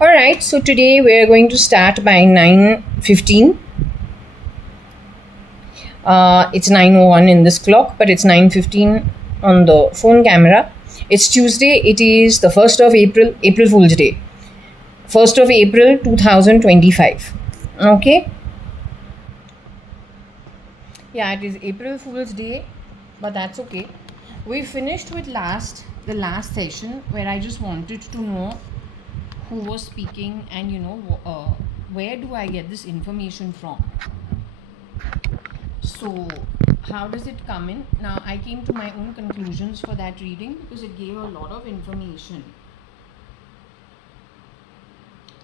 All right, so today we're going to start by 9:15. It's 9:01 in this clock, but it's 9:15 on the phone camera. It's Tuesday. It is the 1st of April, April Fool's Day. 1st of April 2025. Okay? Yeah, it is April Fool's Day, but that's okay. We finished with the last session where I just wanted to know who was speaking and where do I get this information from. So, how does it come in? Now, I came to my own conclusions for that reading because it gave a lot of information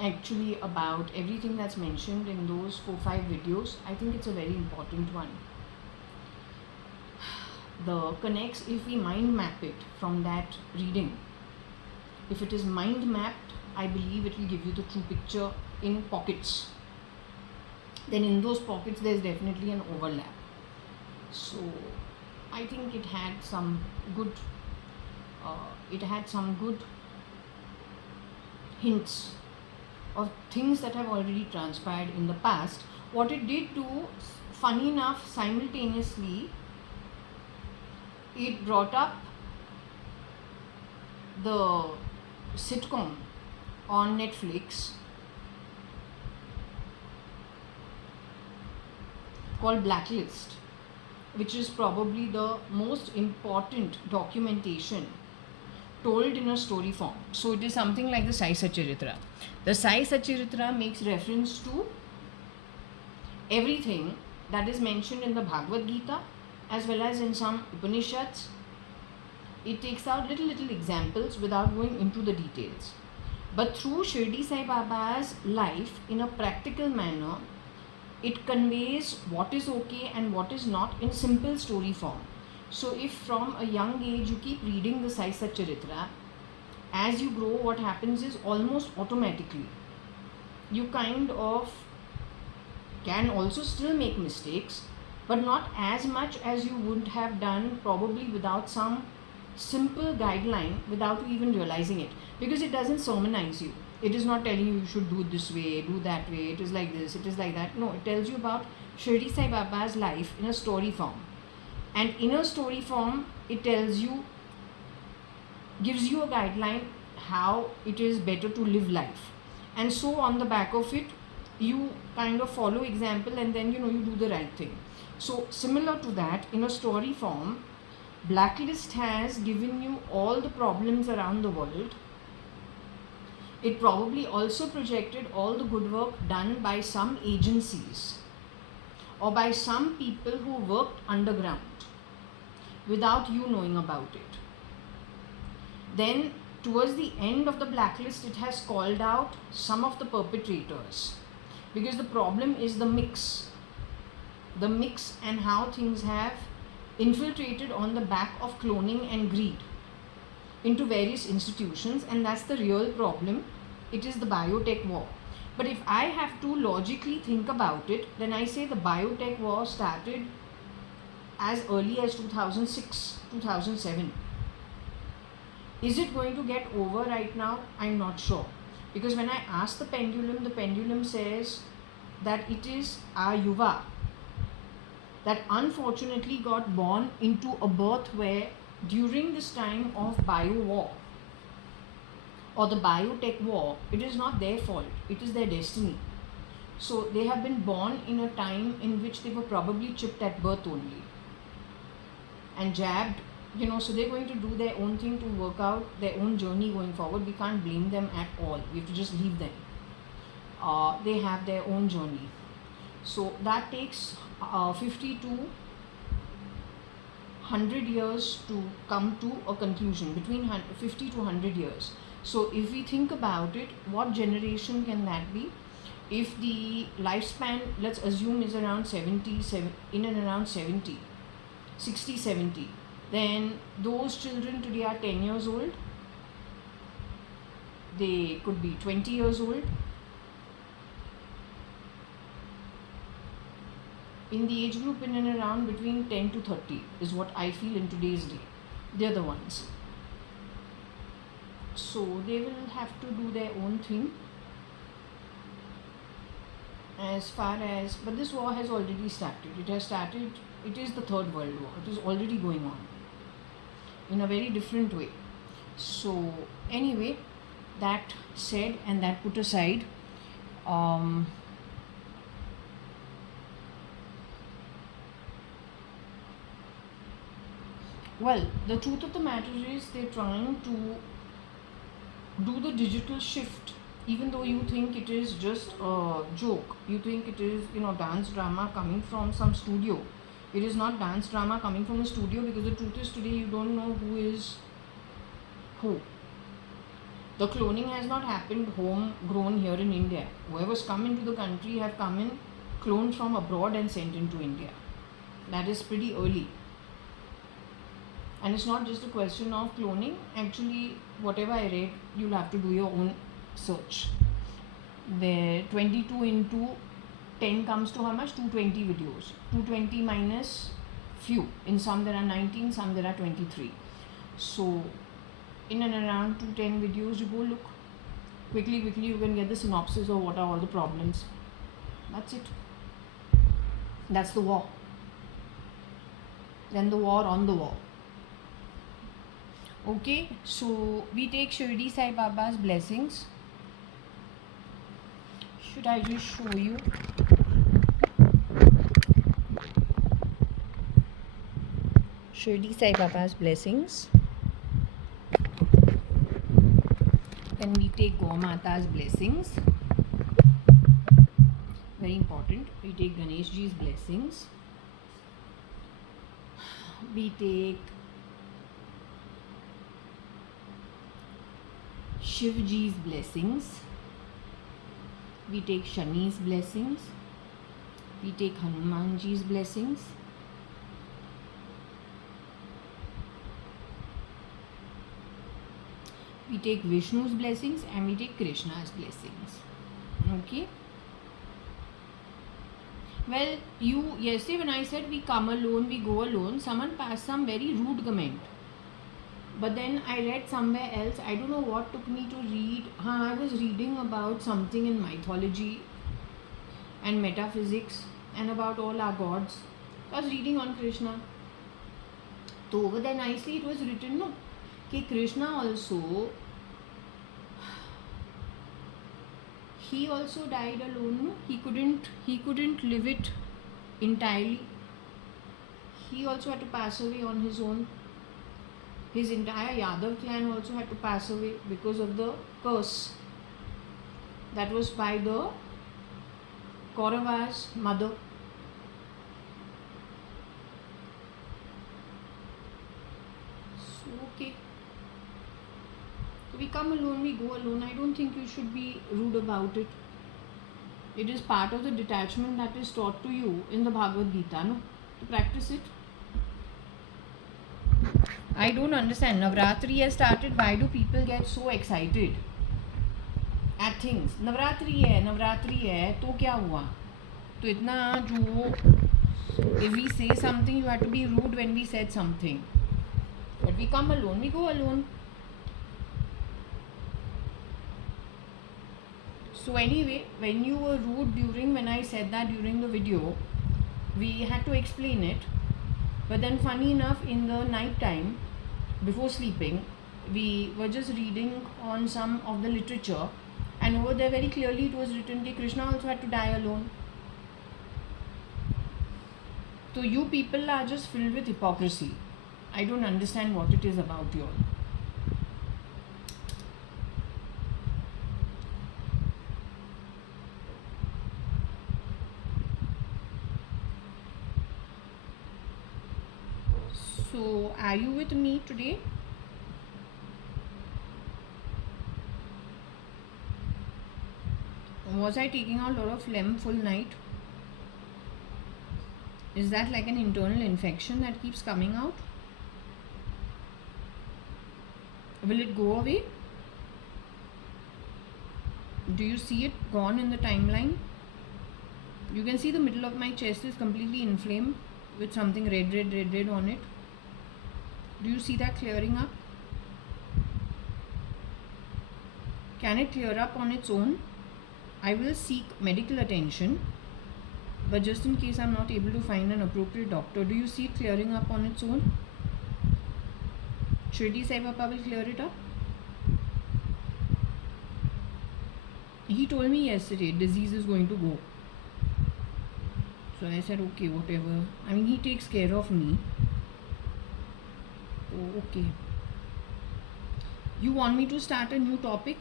actually about everything that's mentioned in those 4-5 videos. I think it's a very important one. The connects, if we mind map it from that reading, if it is mind mapped, I believe it will give you the true picture in pockets. Then in those pockets, there's definitely an overlap. So I think it had some good hints of things that have already transpired in the past. What it did do, funny enough, simultaneously it brought up the sitcom on Netflix called Blacklist, which is probably the most important documentation told in a story form. So it is something like the Sai Satcharitra. The Sai Satcharitra makes reference to everything that is mentioned in the Bhagavad Gita as well as in some Upanishads. It takes out little examples without going into the details. But through Shirdi Sai Baba's life in a practical manner, it conveys what is okay and what is not in simple story form. So if from a young age you keep reading the Sai Satcharitra, as you grow, what happens is almost automatically you kind of can also still make mistakes, but not as much as you would have done probably without some simple guideline, without you even realizing it, because it doesn't sermonize you. It is not telling you should do this way, do that way, it is like this, it is like that. No, it tells you about Shirdi Sai Baba's life in a story form. And in a story form, it tells you, gives you a guideline how it is better to live life. And so on the back of it, you kind of follow example and then you do the right thing. So similar to that, in a story form, Blacklist has given you all the problems around the world. It probably also projected all the good work done by some agencies or by some people who worked underground without you knowing about it. Then towards the end of the Blacklist, it has called out some of the perpetrators, because the problem is the mix and how things have infiltrated on the back of cloning and greed into various institutions, and that's the real problem. It is the biotech war. But if I have to logically think about it, then I say the biotech war started as early as 2006, 2007. Is it going to get over right now? I'm not sure. Because when I ask the pendulum says that it is our Yuva that unfortunately got born into a birth where during this time of bio war or the biotech war, it is not their fault, it is their destiny. So they have been born in a time in which they were probably chipped at birth only and jabbed, so they're going to do their own thing to work out their own journey going forward. We can't blame them at all. We have to just leave them. They have their own journey. So that takes 50 to 100 years to come to a conclusion, between 50 to 100 years. So if we think about it, what generation can that be? If the lifespan, let's assume, is around 70, in and around 70, 60, 70, then those children today are 10 years old. They could be 20 years old. In the age group in and around between 10 to 30 is what I feel in today's day. They're the ones. So they will have to do their own thing. as far as, but this war has already started. It has started, it is the Third World War. It is already going on in a very different way. So, anyway, that said and that put aside, um, well, the truth of the matter is they're trying to do the digital shift, even though you think it is just a joke. You think it is, dance drama coming from some studio. It is not dance drama coming from a studio, because the truth is today you don't know who is who. The cloning has not happened homegrown here in India. Whoever's come into the country have come in cloned from abroad and sent into India. That is pretty early. And it's not just a question of cloning. Actually, whatever I read, you'll have to do your own search. The 22 into 10 comes to how much? 220 videos. 220 minus few. In some there are 19, some there are 23. So, in and around 210 videos, you go look. Quickly, you can get the synopsis of what are all the problems. That's it. That's the war. Then the war on the war. Okay, so we take Shirdi Sai Baba's blessings. Should I just show you? Shirdi Sai Baba's blessings. Then we take Gau Mata's blessings. Very important. We take Ganesh Ji's blessings. We take Shiv Ji's blessings. We take Shani's blessings. We take Hanuman Ji's blessings. We take Vishnu's blessings and we take Krishna's blessings. Okay. Well, yesterday when I said we come alone, we go alone, someone passed some very rude comment. But then I read somewhere else, I don't know what took me to read. I was reading about something in mythology and metaphysics and about all our gods. I was reading on Krishna. So over there nicely it was written, no, that Krishna also, he also died alone. No? He couldn't live it entirely. He also had to pass away on his own. His entire Yadav clan also had to pass away because of the curse that was by the Kauravas' mother. So, okay. So we come alone, we go alone. I don't think you should be rude about it. It is part of the detachment that is taught to you in the Bhagavad Gita, no? To practice it. I don't understand. Navratri has started. Why do people get so excited at things? Navratri hai, to kya hua? To itna jo, if we say something, you have to be rude when we said something. But we come alone, we go alone. So anyway, when you were rude when I said that during the video, we had to explain it. But then funny enough, in the night time, before sleeping, we were just reading on some of the literature, and over there very clearly it was written that Krishna also had to die alone. So you people are just filled with hypocrisy. I don't understand what it is about you all. So, are you with me today? Was I taking out a lot of phlegm full night? Is that like an internal infection that keeps coming out? Will it go away? Do you see it gone in the timeline? You can see the middle of my chest is completely inflamed with something red on it. Do you see that clearing up? Can it clear up on its own? I will seek medical attention, but just in case I'm not able to find an appropriate doctor, do you see it clearing up on its own? Shirdi Sai Baba will clear it up. He told me yesterday disease is going to go. So I said, okay, whatever. I mean, he takes care of me. Oh, okay. You want me to start a new topic?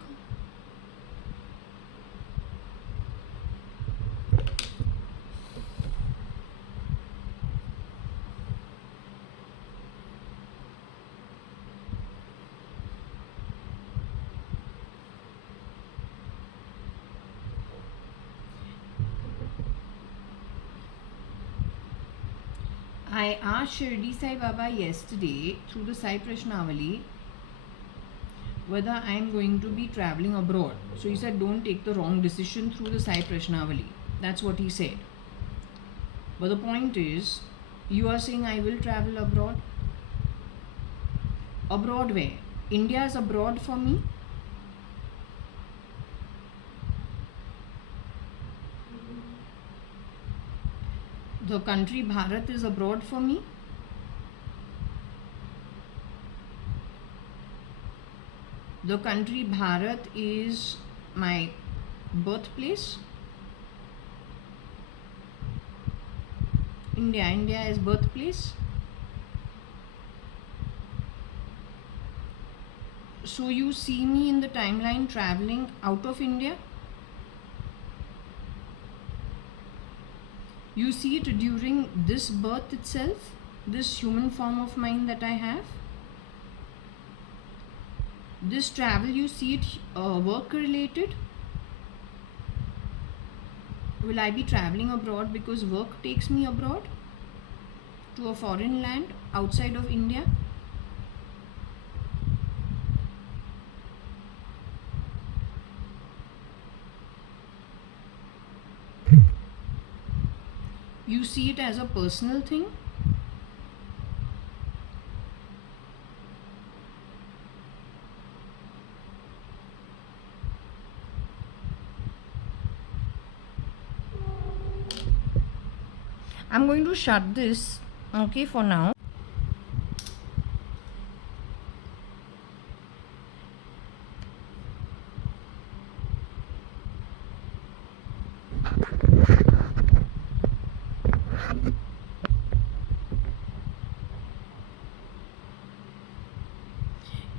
I asked Shirdi Sai Baba yesterday through the Sai Prashnavali whether I am going to be traveling abroad. So he said, don't take the wrong decision through the Sai Prashnavali. That's what he said. But the point is, you are saying I will travel abroad. Abroad where? India is abroad for me. The country Bharat is abroad for me. The country Bharat is my birthplace. India is birthplace. So you see me in the timeline traveling out of India. You see it during this birth itself, this human form of mine that I have. This travel, you see it work related. Will I be traveling abroad because work takes me abroad to a foreign land outside of India? You see it as a personal thing. I'm going to shut this, okay, for now.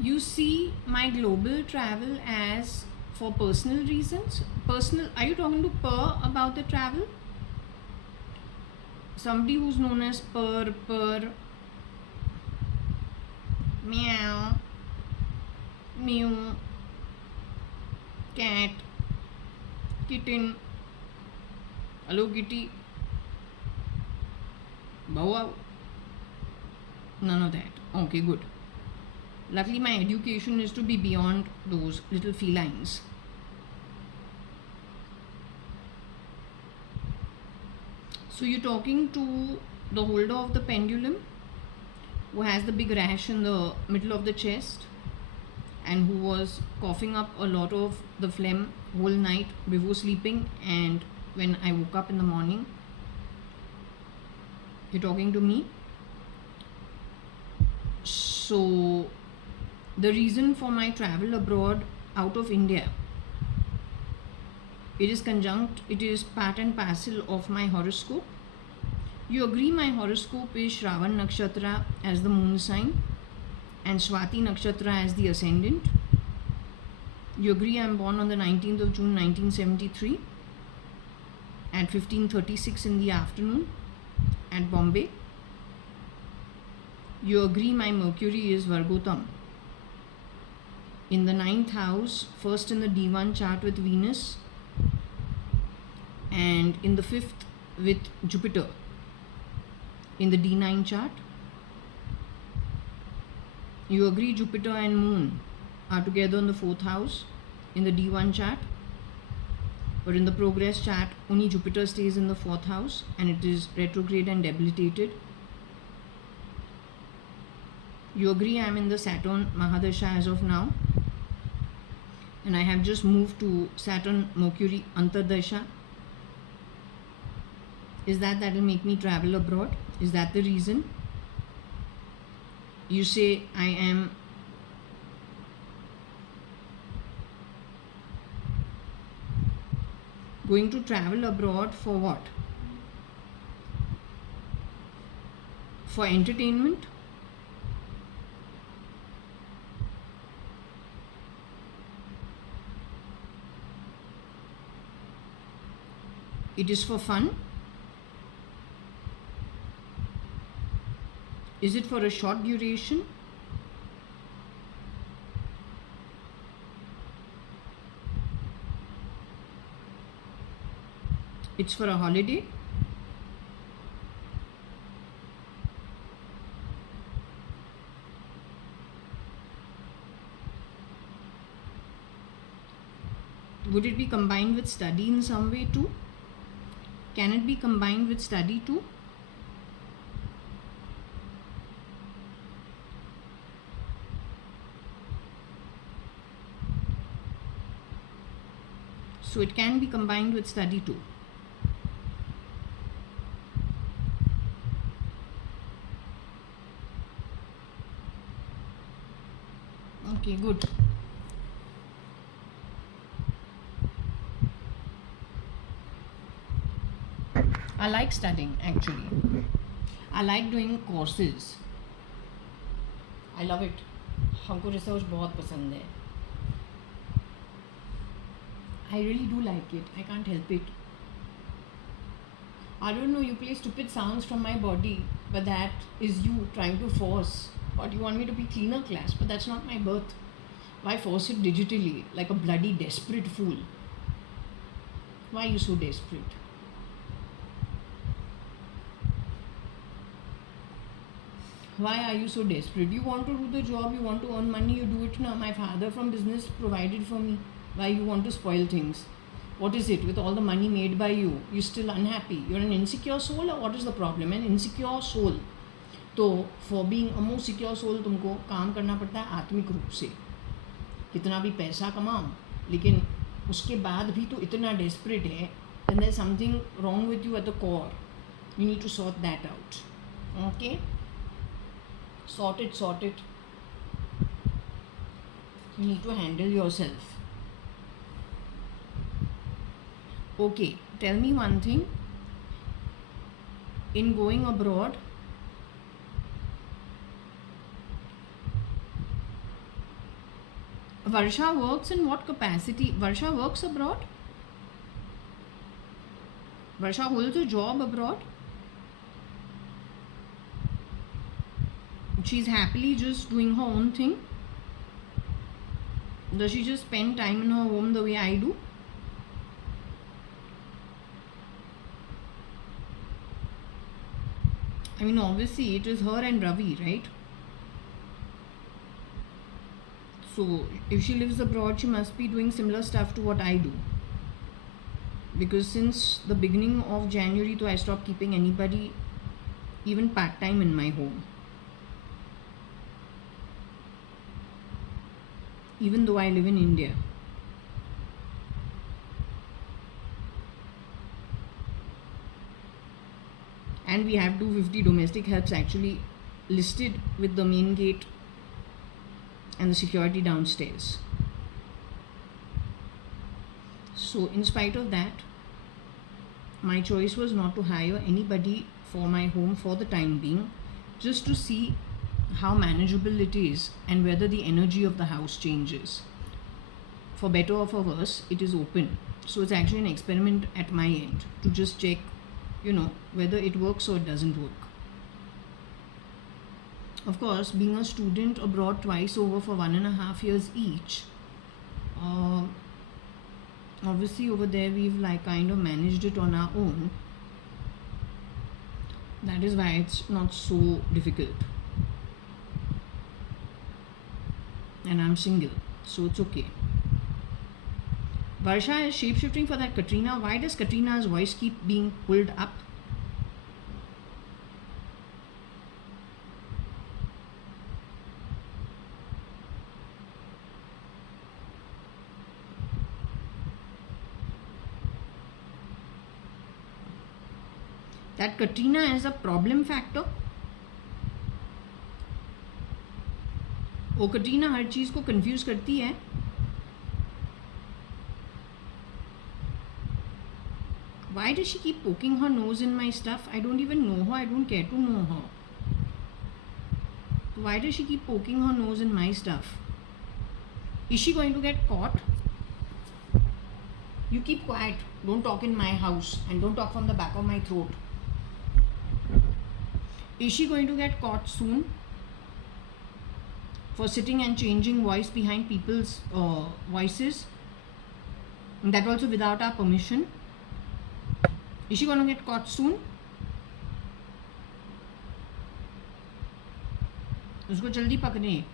You see my global travel as for personal reasons. Personal, are you talking to Per about the travel? Somebody who's known as Per, meow, mew, cat, kitten, hello kitty, bow wow. None of that. Okay, good. Luckily, my education is to be beyond those little felines. So you're talking to the holder of the pendulum who has the big rash in the middle of the chest and who was coughing up a lot of the phlegm whole night before sleeping, and when I woke up in the morning. You're talking to me. So the reason for my travel abroad out of India, it is conjunct, it is part and parcel of my horoscope. You agree my horoscope is Shravan Nakshatra as the moon sign and Swati Nakshatra as the ascendant. You agree I am born on the 19th of June 1973 at 15:36 in the afternoon at Bombay. You agree my Mercury is Vargotam in the 9th house, first in the D1 chart with Venus and in the 5th with Jupiter in the D9 chart. You agree Jupiter and Moon are together in the 4th house in the D1 chart, but in the progress chart only Jupiter stays in the 4th house and it is retrograde and debilitated. You agree I am in the Saturn Mahadasha as of now, and I have just moved to Saturn Mercury Antardasha. Is that will make me travel abroad? Is that the reason? You say I am going to travel abroad for what? For entertainment? It is for fun? Is it for a short duration? It's for a holiday? Would it be combined with study in some way too? Can it be combined with study too? So it can be combined with study too. Okay, good. I like studying actually. I like doing courses. I love it. हमको research बहुत पसंद है. I really do like it. I can't help it. I don't know, you play stupid sounds from my body, but that is you trying to force. Or you want me to be cleaner class, but that's not my birth. Why force it digitally like a bloody desperate fool? Why are you so desperate? Why are you so desperate? You want to do the job, you want to earn money, you do it now. My father from business provided for me. Why you want to spoil things? What is it? With all the money made by you, you're still unhappy. You're an insecure soul, or what is the problem? An insecure soul. तो for being a more secure soul तुमको काम करना पड़ता है आत्मिक रूप से. कितना भी पैसा कमाओ, लेकिन उसके बाद भी तो इतना desperate है, then there's something wrong with you at the core. You need to sort that out. Okay? Sort it. You need to handle yourself. Okay, tell me one thing. In going abroad, Varsha works in what capacity? Varsha works abroad? Varsha holds a job abroad? She's happily just doing her own thing? Does she just spend time in her home the way I do? I mean, obviously it is her and Ravi, right? So if she lives abroad, she must be doing similar stuff to what I do. Because since the beginning of January, I stopped keeping anybody even part-time in my home. Even though I live in India. And we have 250 domestic helps actually listed with the main gate and the security downstairs. So in spite of that, my choice was not to hire anybody for my home for the time being, just to see how manageable it is and whether the energy of the house changes. For better or for worse, it is open. So it's actually an experiment at my end to just check, whether it works or it doesn't work. Of course, being a student abroad twice over for 1.5 years each, obviously over there we've kind of managed it on our own. That is why it's not so difficult. And I'm single, so it's okay. Varsha is shape-shifting for that Katrina. Why does Katrina's voice keep being pulled up? that Katrina is a problem factor. वो कटरीना हर चीज़ को confuse करती है. Why does she keep poking her nose in my stuff? I don't even know her. I don't care to know her. Why does she keep poking her nose in my stuff? Is she going to get caught? You keep quiet. Don't talk in my house and don't talk from the back of my throat. Is she going to get caught soon for sitting and changing voice behind people's voices? And that also without our permission. Is she going to get caught soon? उसको जल्दी पकड़े.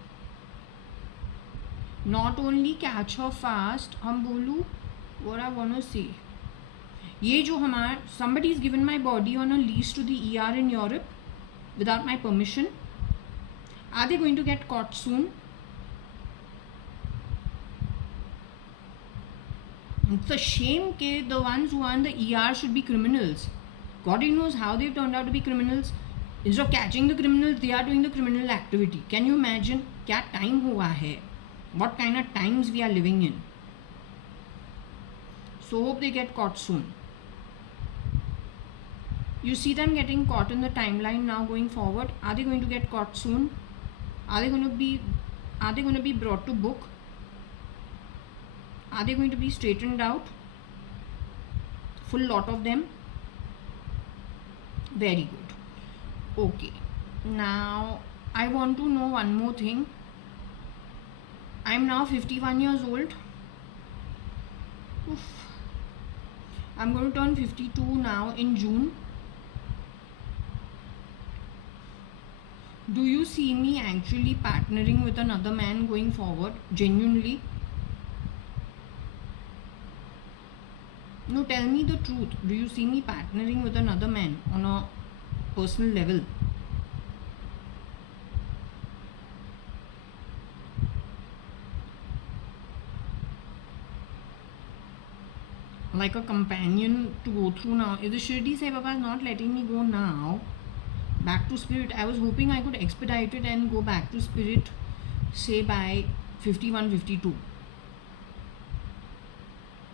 Not only catch her fast, हम बोलूँ what I want to say. ये जो हमारा somebody is given my body on a lease to the ER in Europe without my permission. Are they going to get caught soon? It's a shame that the ones who are in the ER should be criminals. God knows how they've turned out to be criminals. Instead of catching the criminals, they are doing the criminal activity. Can you imagine क्या time हुआ है? What kind of times we are living in? So hope they get caught soon. You see them getting caught in the timeline now going forward. Are they going to get caught soon? Are they going to be brought to book? Are they going to be straightened out? Full lot of them. Very good. Okay. Now I want to know one more thing. I'm now 51 years old. Oof. I'm going to turn 52 now in June. Do you see me actually partnering with another man going forward? Genuinely? No, tell me the truth. Do you see me partnering with another man on a personal level? Like a companion to go through now. If the Shirdi Sai Baba is not letting me go now back to spirit, I was hoping I could expedite it and go back to spirit say by 51, 52.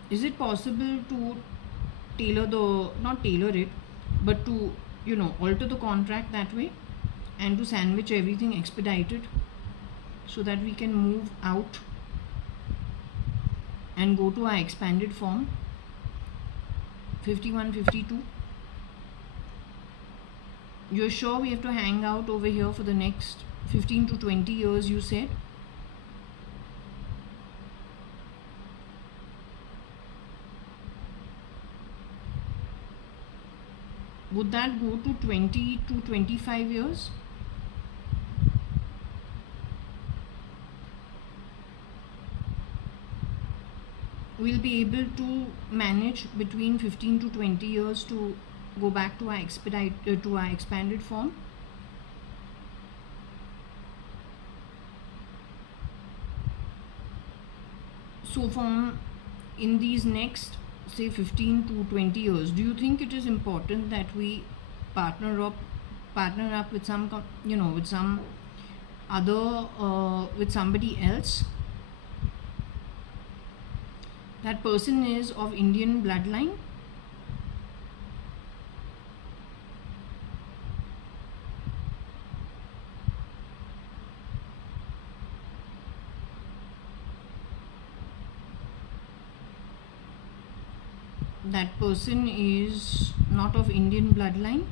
Is it possible to not tailor it, but to, alter the contract that way and to sandwich everything expedited so that we can move out and go to our expanded form 51, 52? You're sure we have to hang out over here for the next 15 to 20 years, you said? Would that go to 20 to 25 years? We'll be able to manage between 15 to 20 years to go back to our expanded form. So from in these next say 15 to 20 years, do you think it is important that we partner up with some with some other with somebody else? That person is of Indian bloodline. That person is not of Indian bloodline.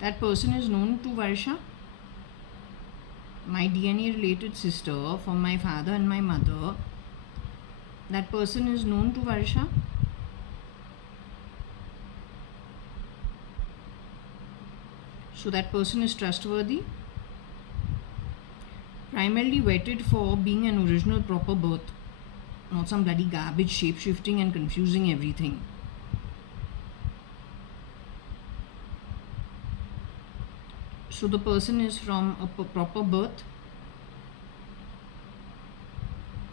That person is known to Varsha, my DNA related sister from my father and my mother. That person is known to Varsha. So that person is trustworthy. Primarily vetted for being an original proper birth, not some bloody garbage shape-shifting and confusing everything. So the person is from a proper birth.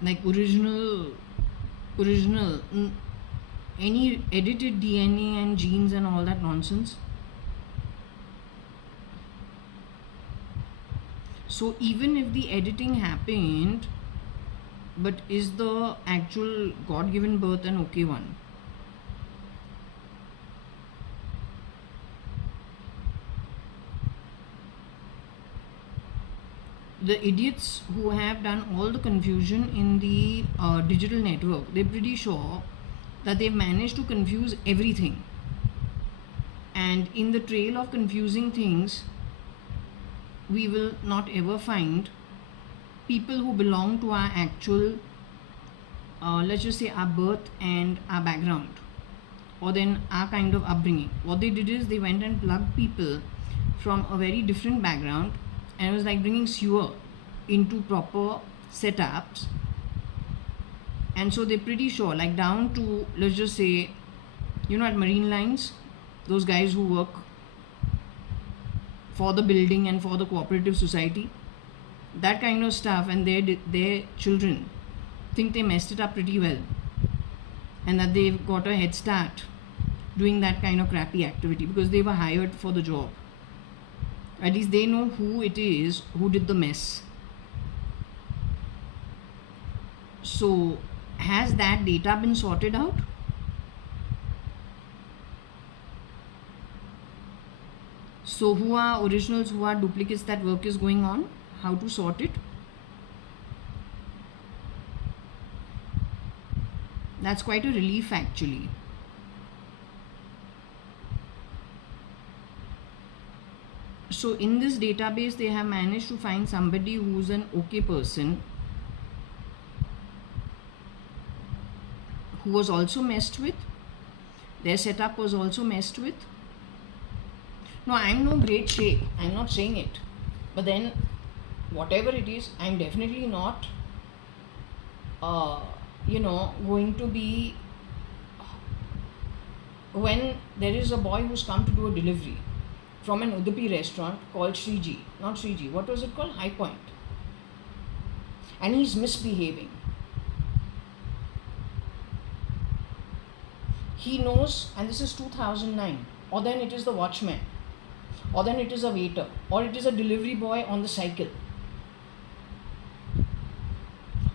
like original, any edited DNA and genes and all that nonsense. So even if the editing happened, but is the actual God-given birth an okay one? The idiots who have done all the confusion in the digital network, they're pretty sure that they've managed to confuse everything. And in the trail of confusing things, we will not ever find people who belong to our actual, let's just say, our birth and our background, or then our kind of upbringing. What they did is they went and plugged people from a very different background, and it was like bringing sewer into proper setups. And so they're pretty sure, like down to, let's just say, at marine lines, those guys who work for the building and for the cooperative society, that kind of stuff, and their children think they messed it up pretty well, and that they've got a head start doing that kind of crappy activity because they were hired for the job. At least they know who it is who did the mess. So has that data been sorted out? So who are originals, who are duplicates? That work is going on. How to sort it? That's quite a relief actually. So in this database, they have managed to find somebody who's an okay person, who was also messed with. Their setup was also messed with. No, I'm no great shape, I'm not saying it. But then, whatever it is, I'm definitely not, going to be, when there is a boy who's come to do a delivery from an Udupi restaurant called Sriji, not Sriji, what was it called? High Point. And he's misbehaving. He knows, and this is 2009, or then it is the watchman, or then it is a waiter, or it is a delivery boy on the cycle,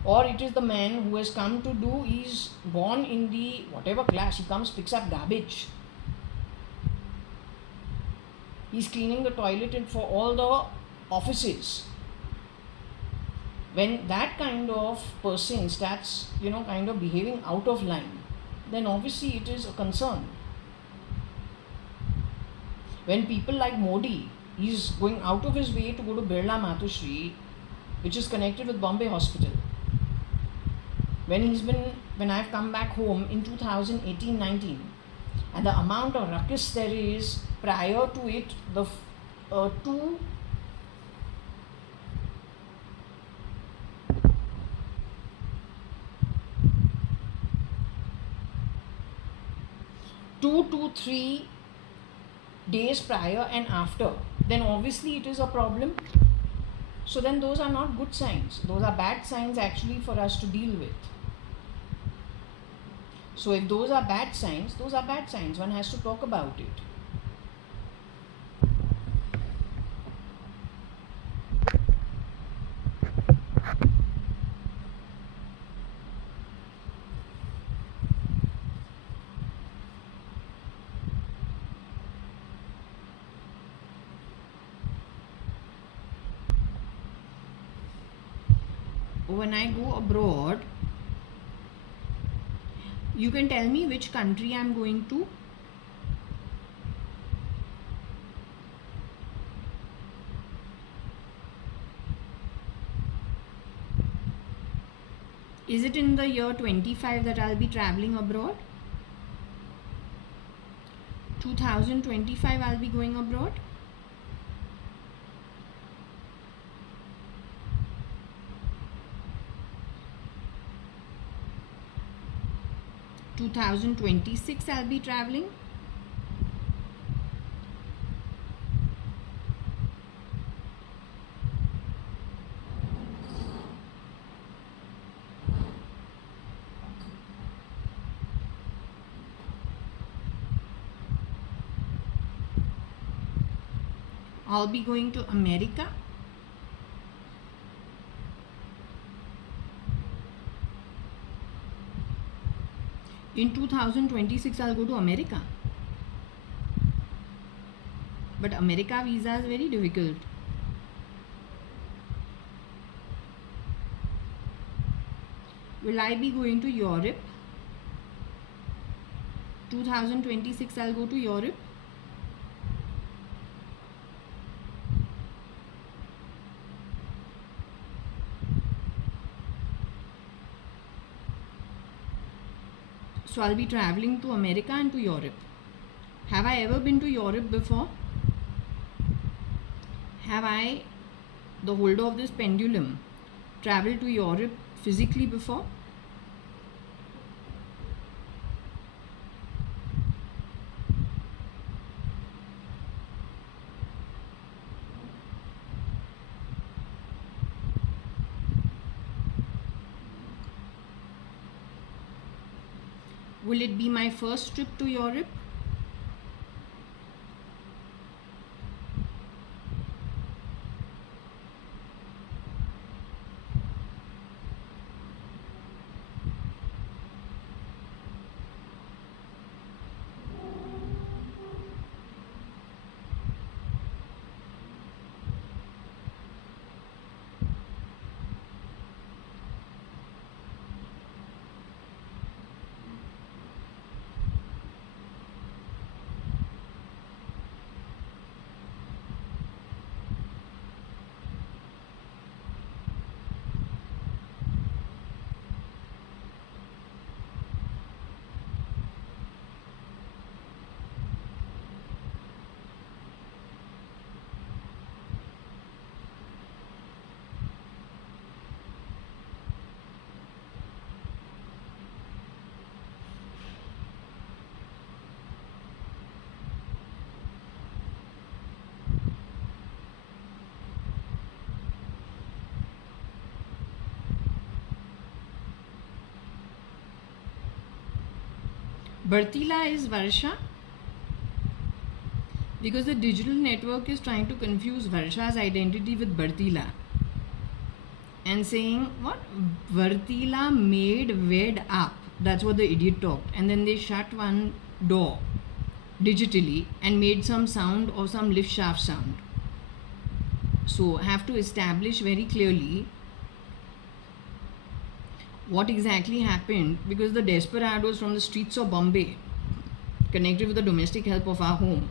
or it is the man who has come to do, he's born in the whatever class, he comes, picks up garbage, he's cleaning the toilet for all the offices. When that kind of person starts, kind of behaving out of line, then obviously it is a concern. When people like Modi, he's going out of his way to go to Birla Matushri, which is connected with Bombay Hospital. When I've come back home in 2018-19, and the amount of ruckus there is prior to it, the two to 3 days prior and after, then obviously it is a problem. So then those are not good signs. Those are bad signs actually for us to deal with. So if those are bad signs, those are bad signs. One has to talk about it. When I go abroad, you can tell me which country I'm going to. Is it in the year 25 that I'll be traveling abroad? 2025 I'll be going abroad? (2026) I'll be traveling. I'll be going to America. In 2026 I'll go to America. But America visa is very difficult. Will I be going to Europe? 2026 I'll go to Europe. So I'll be traveling to America and to Europe. Have I ever been to Europe before? Have I, the holder of this pendulum, traveled to Europe physically before? Will it be my first trip to Europe? Bartila is Varsha, because the digital network is trying to confuse Varsha's identity with Bartila and saying what Vartila made wed up. That's what the idiot talked, and then they shut one door digitally and made some sound or some lift shaft sound. So have to establish very clearly what exactly happened, because the desperados from the streets of Bombay, connected with the domestic help of our home,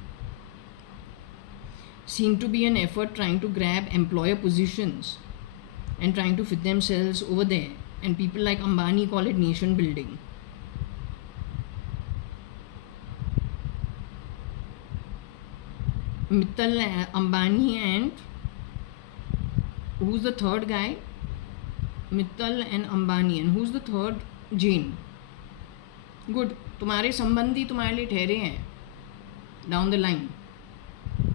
seem to be an effort trying to grab employer positions and trying to fit themselves over there, and people like Ambani call it nation building. Mittal Ambani and who's the third guy? Mittal and Ambani, and who's the third? Jain. Good. तुम्हारे संबंधी तुम्हारे लिए ठहरे हैं down the line.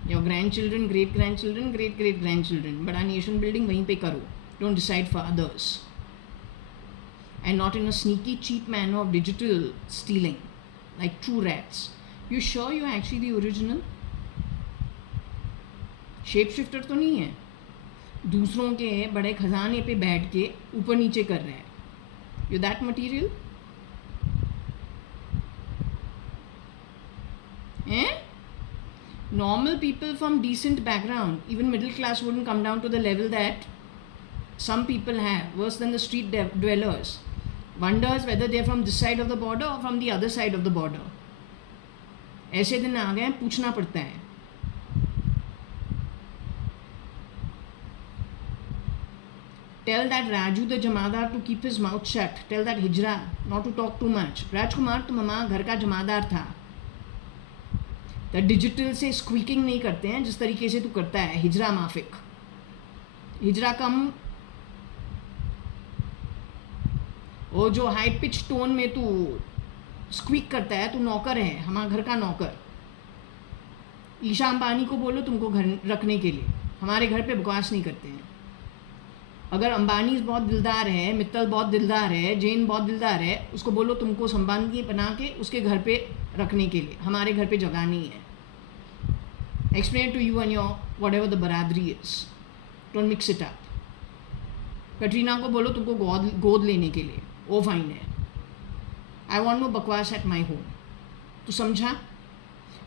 Your grandchildren, great grandchildren, great great grandchildren. But our nation building वहीं पे करो. Don't decide for others. And not in a sneaky, cheap manner of digital stealing, like true rats. You sure you're actually the original? Shape shifter तो नहीं है, दूसरों के बड़े खजाने पे बैठ के ऊपर नीचे कर रहे हैं. You that material? Normal people from decent background, even middle class, wouldn't come down to the level that some people have, worse than the street dwellers. Wonders whether they're from this side of the border or from the other side of the border. ऐसे दिन आ गए, पूछना पड़ता है. Tell that Raju the Jamadar to keep his mouth shut. Tell that Hijra not to talk too much. राजकुमार तो मामा घर का जमादार था. The digital से squeaking नहीं करते हैं जिस तरीके से तू करता है. हिजरा माफिक. हिजरा कम. वो जो हाई पिच टोन में तू स्क्वीक करता है, तू नौकर है, हमारा घर का नौकर. ईशा अंबानी को बोलो तुमको घर रखने के लिए. हमारे घर पे बकवास नहीं करते हैं. अगर अंबानी बहुत दिलदार है, मित्तल बहुत दिलदार है, जैन बहुत दिलदार है, उसको बोलो तुमको संबंधी बना के उसके घर पे रखने के लिए. हमारे घर पे जगह नहीं है. Explain to you and your whatever the baradri is. Don't mix it up. Katrina को बोलो तुमको गोद लेने के लिए, वो फाइन है. आई वॉन्ट नो बकवास एट माई होम. तो समझा?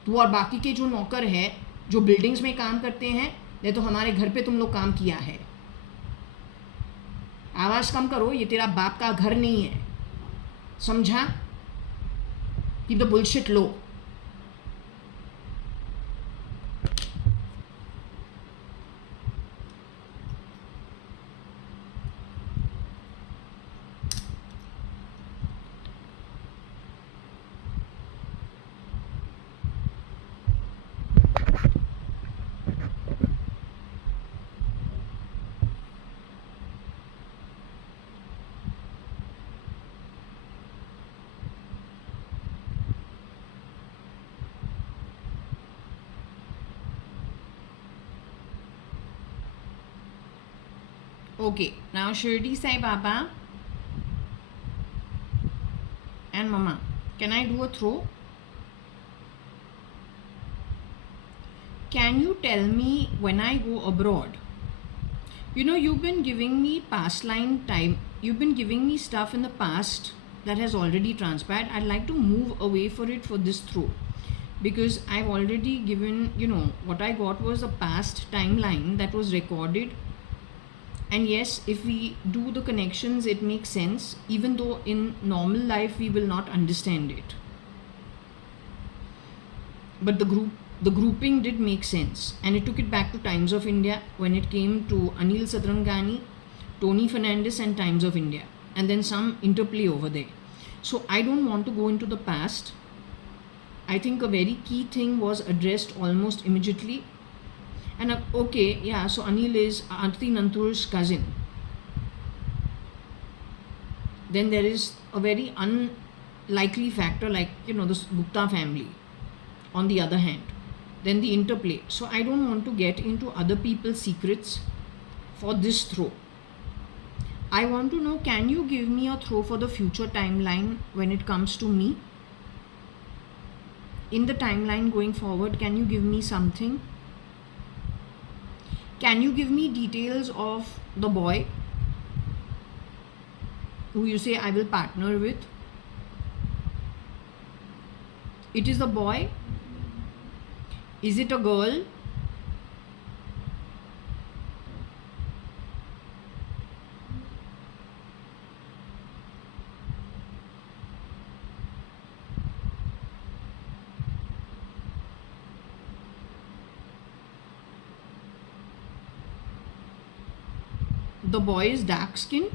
तू और बाकी के जो नौकर है जो बिल्डिंग्स में काम करते हैं, नहीं तो हमारे घर पे तुम लोग काम किया है. आवाज़ कम करो, ये तेरा बाप का घर नहीं है. समझा? Keep the bullshit low. Okay, now Shirdi Sai Baba and Mama, can I do a throw? Can you tell me when I go abroad? You know, you've been giving me past line time. You've been giving me stuff in the past that has already transpired. I'd like to move away for it for this throw. Because I've already given, you know, what I got was a past timeline that was recorded. And yes, if we do the connections, it makes sense, even though in normal life we will not understand it. But the grouping did make sense, and it took it back to Times of India when it came to Anil Sadrangani, Tony Fernandez and Times of India, and then some interplay over there. So I don't want to go into the past. I think a very key thing was addressed almost immediately. And okay, yeah, so Anil is Aarti Nantur's cousin. Then there is a very unlikely factor like, you know, the Gupta family on the other hand. Then the interplay. So I don't want to get into other people's secrets for this throw. I want to know, can you give me a throw for the future timeline when it comes to me? In the timeline going forward, can you give me something? Can you give me details of the boy who you say I will partner with? It is a boy? Is it a girl? The boy is dark skinned?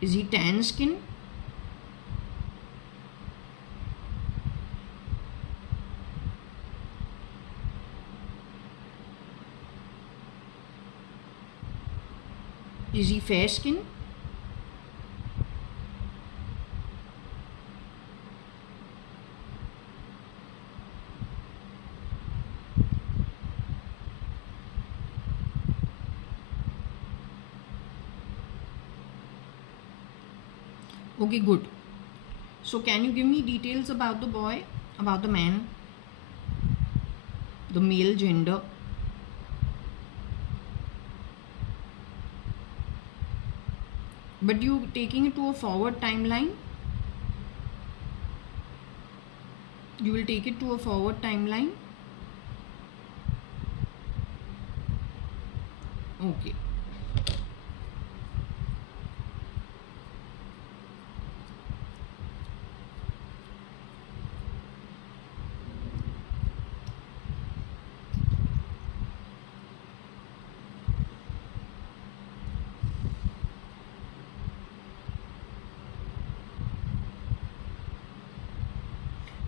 Is he tan skinned? Is he fair skinned? Okay, good. So can you give me details about the boy, about the man, the male gender? But you taking it to a forward timeline? You will take it to a forward timeline? Okay.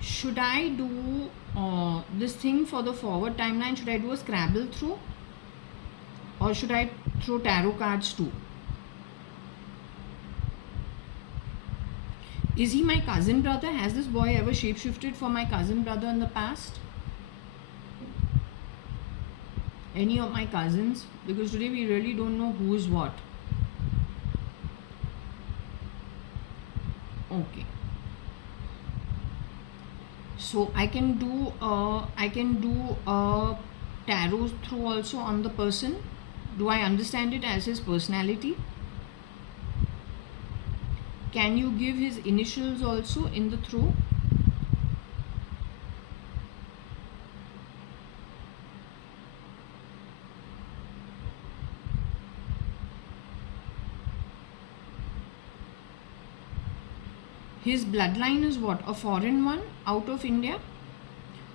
Should I do this thing for the forward timeline? Should I do a Scrabble throw? Or should I throw tarot cards too? Is he my cousin brother? Has this boy ever shapeshifted for my cousin brother in the past? Any of my cousins? Because today we really don't know who is what. Okay. So I can do a tarot through also on the person. Do I understand it as his personality? Can you give his initials also in the throw? His bloodline is what? A foreign one out of India?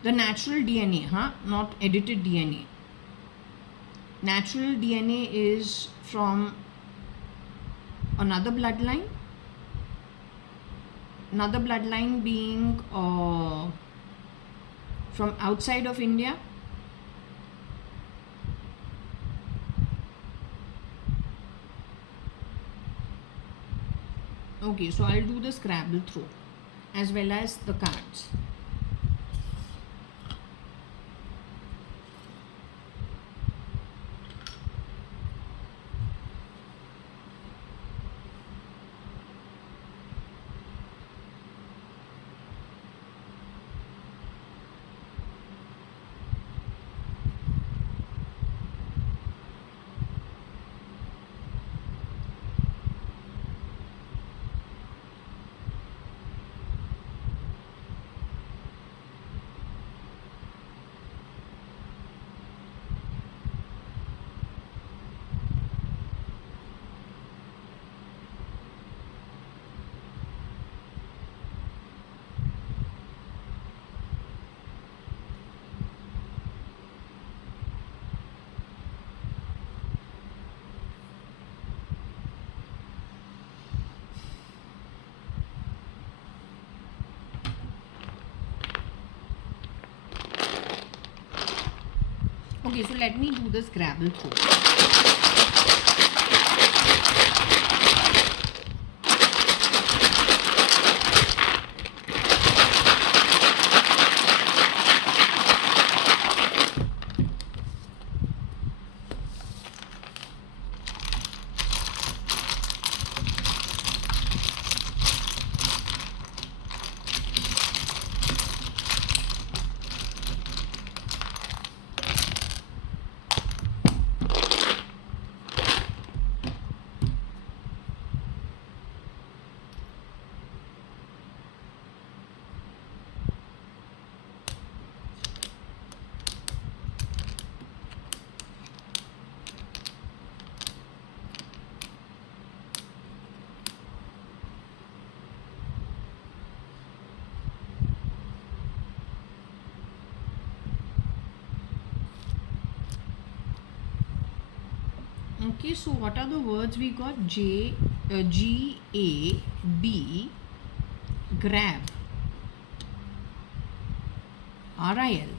The natural DNA, huh? Not edited DNA. Natural DNA is from another bloodline. Another bloodline being from outside of India. Okay, so I'll do the Scrabble throw as well as the cards. Okay, so let me do the Scrabble throw. Okay, so what are the words we got? G, A, B, grab, RIL.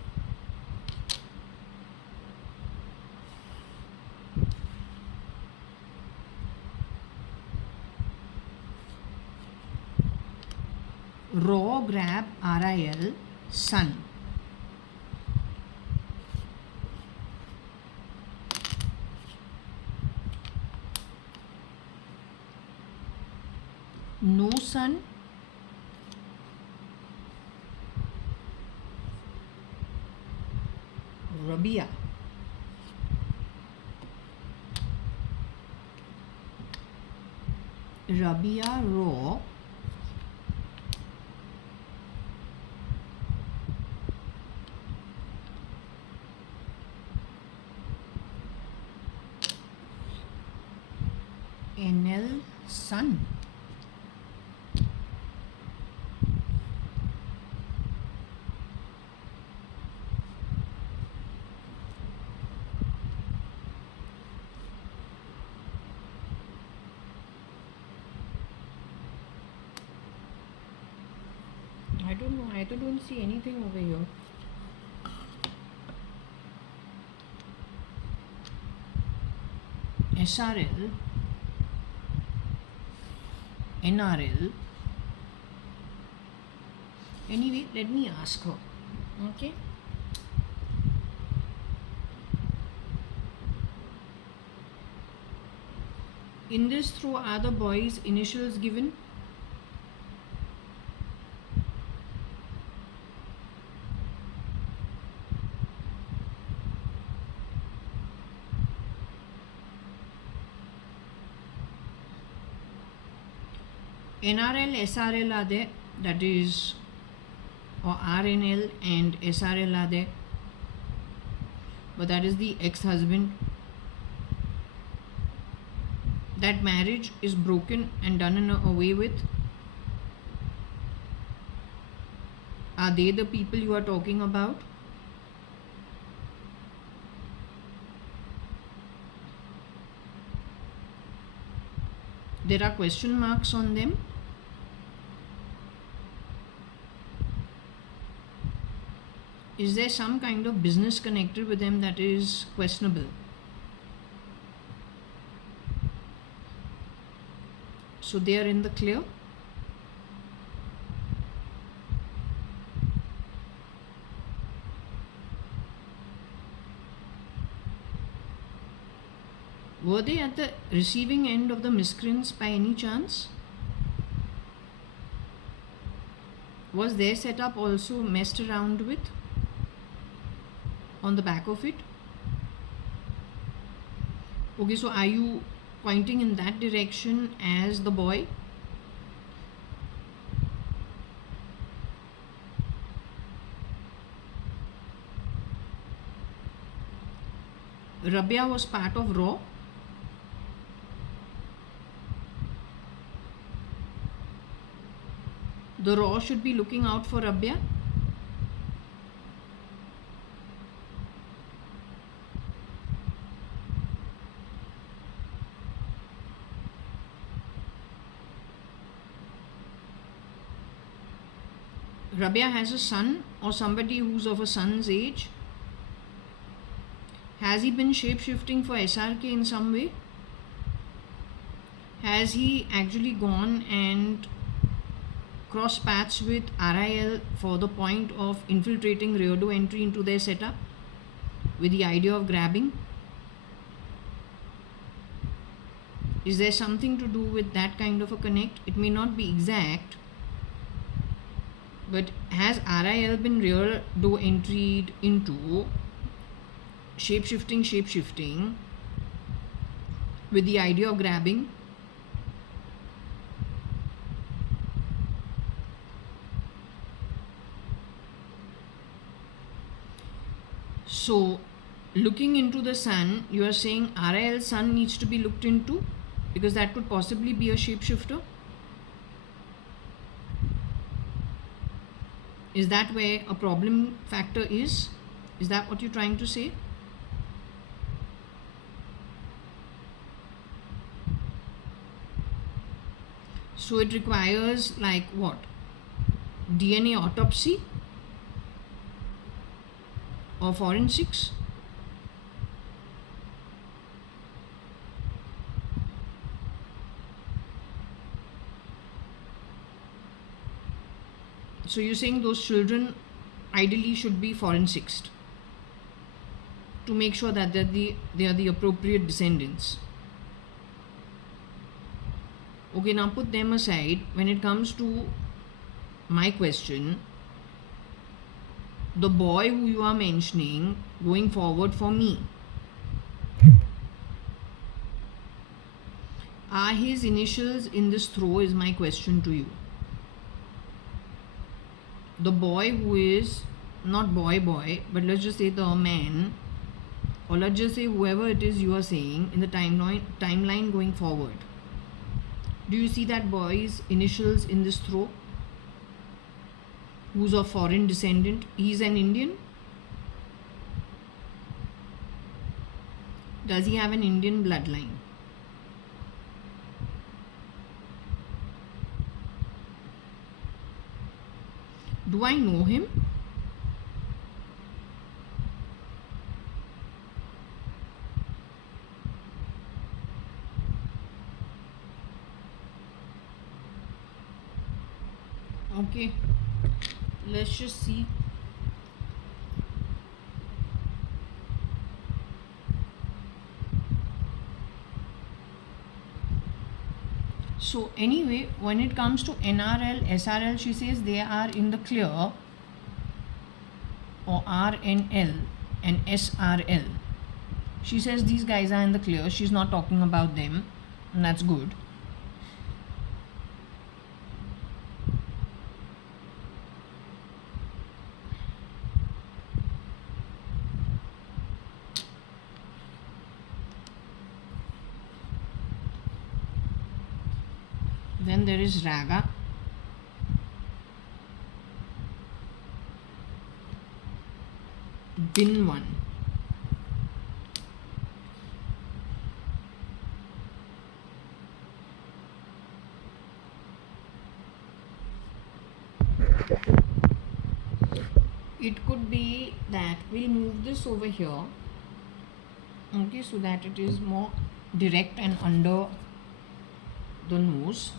Raw, grab, RIL, sun. No sun, Rabia. Rabia, raw. NL, sun. I don't know, I don't see anything over here. SRL, NRL. Anyway, let me ask her. Okay. In this throw, are the boys' initials given? NRL, SRL are there, that is, or RNL and SRL are there, but that is the ex-husband. That marriage is broken and done and away with. Are they the people you are talking about? There are question marks on them. Is there some kind of business connected with them that is questionable? So they are in the clear. Were they at the receiving end of the miscreants by any chance? Was their setup also messed around with on the back of it? Okay, so are you pointing in that direction as the boy? Rabia was part of Raw. The Raw should be looking out for Rabia. Rabia has a son or somebody who's of a son's age. Has he been shape-shifting for SRK in some way? Has he actually gone and cross paths with RIL for the point of infiltrating Reardo entry into their setup with the idea of grabbing? Is there something to do with that kind of a connect? It may not be exact, but has RIL been Reardo entered into shape-shifting with the idea of grabbing? So, looking into the sun, you are saying RIL's sun needs to be looked into because that could possibly be a shapeshifter. Is that where a problem factor is? Is that what you're trying to say? So it requires like what? DNA autopsy or forensics? So you're saying those children ideally should be forensicsed to make sure that they are the appropriate descendants. Okay, now put them aside. When it comes to my question, the boy who you are mentioning going forward for me, are his initials in this throw is my question to you. The boy who is not boy, but let's just say the man, or let's just say whoever it is you are saying in the timeline going forward. Do you see that boy's initials in this throw? Who's of foreign descendant? He's an Indian. Does he have an Indian bloodline? Do I know him? Okay, let's just see. So anyway, when it comes to NRL, SRL, she says they are in the clear, or RNL and SRL. She says these guys are in the clear. She's not talking about them, and that's good. Then there is raga. Bin 1. It could be that we'll move this over here, okay, so that it is more direct and under the nose.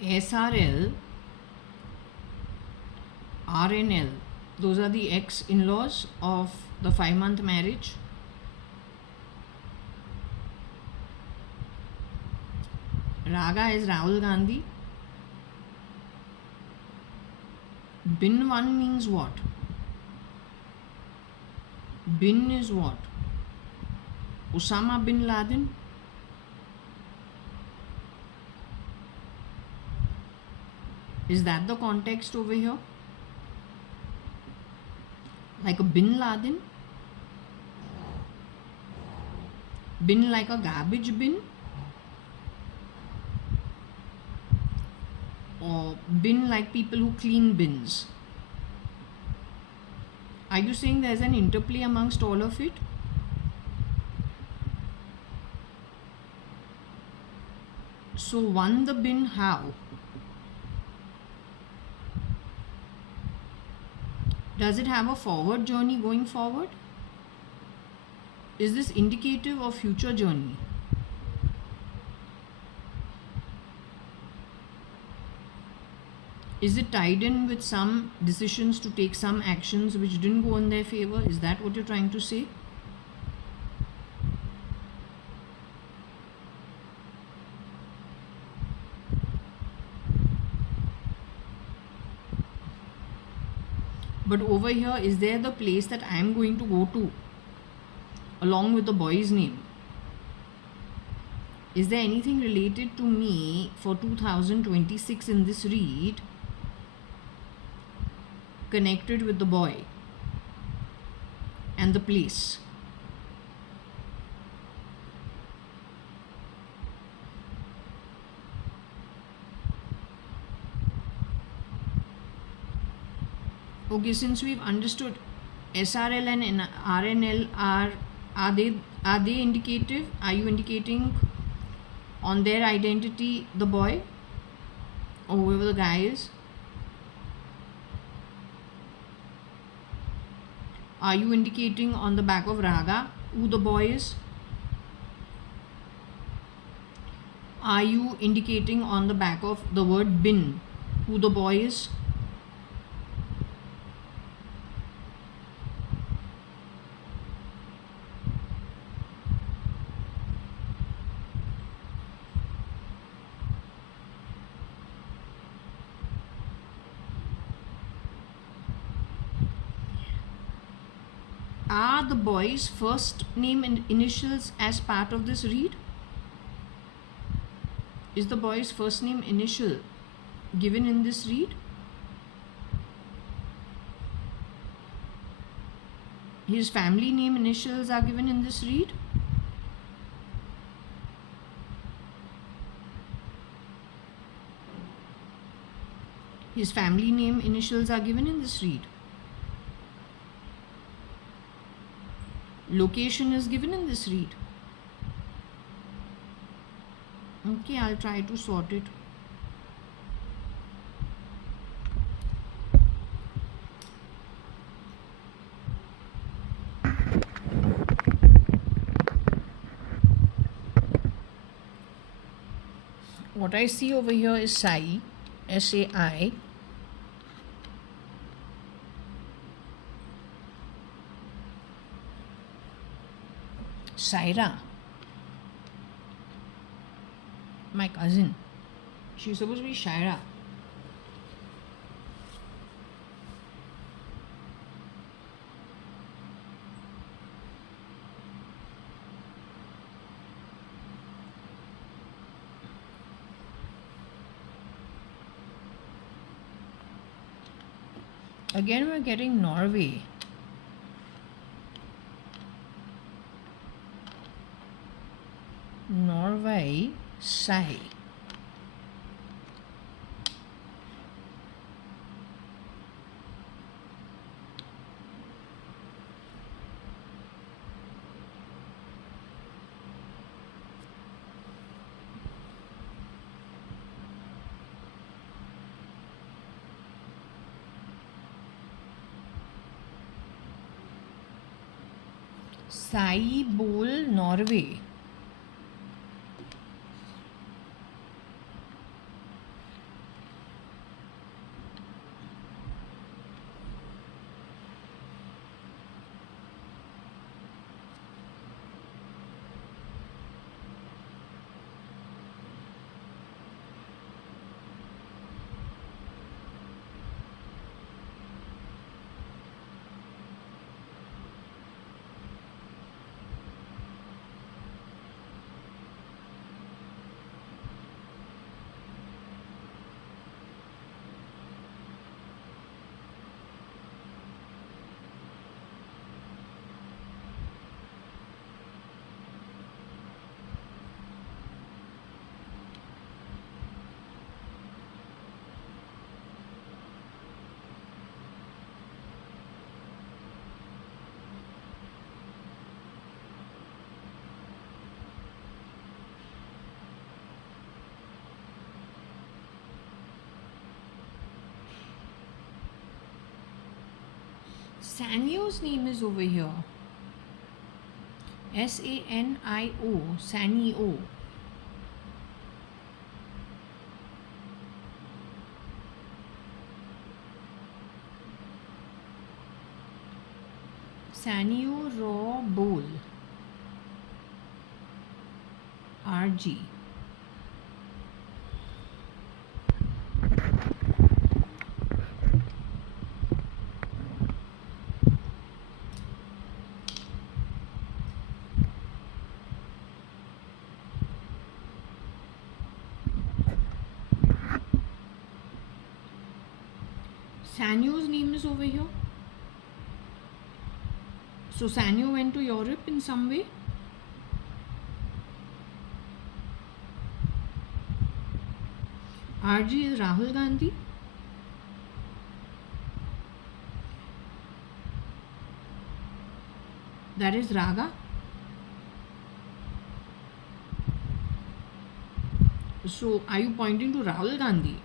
SRL, RNL, those are the ex-in-laws of the 5-month marriage. Raga is Rahul Gandhi. Bin 1 means what? Bin is what? Osama bin Laden. Is that the context over here? Like a bin Laden? Bin like a garbage bin? Or bin like people who clean bins? Are you saying there's an interplay amongst all of it? So one the bin how? Does it have a forward journey going forward? Is this indicative of future journey? Is it tied in with some decisions to take some actions which didn't go in their favor? Is that what you're trying to say? But over here, is there the place that I am going to go to along with the boy's name? Is there anything related to me for 2026 in this read connected with the boy and the place? Okay, since we've understood SRL and RNL are they indicative? Are you indicating on their identity the boy or whoever the guy is? Are you indicating on the back of Raga who the boy is? are you indicating on the back of the word bin who the boy is? Are the boy's first name and initials as part of this read? Is the boy's first name initial given in this read? His family name initials are given in this read? His family name initials are given in this read. Location is given in this read. Okay, I'll try to sort it. What I see over here is Sai, S-A-I. Saira, my cousin. She's supposed to be Shaira. Again, we're getting Norway. Norway, Sai. Sai Bol, Norway. Sanio's name is over here. S-A-N-I-O, Sanio. Sanio Raw Bowl. RG. Sanio's name is over here. So Sanio went to Europe in some way. RG is Rahul Gandhi. That is Raga. So are you pointing to Rahul Gandhi?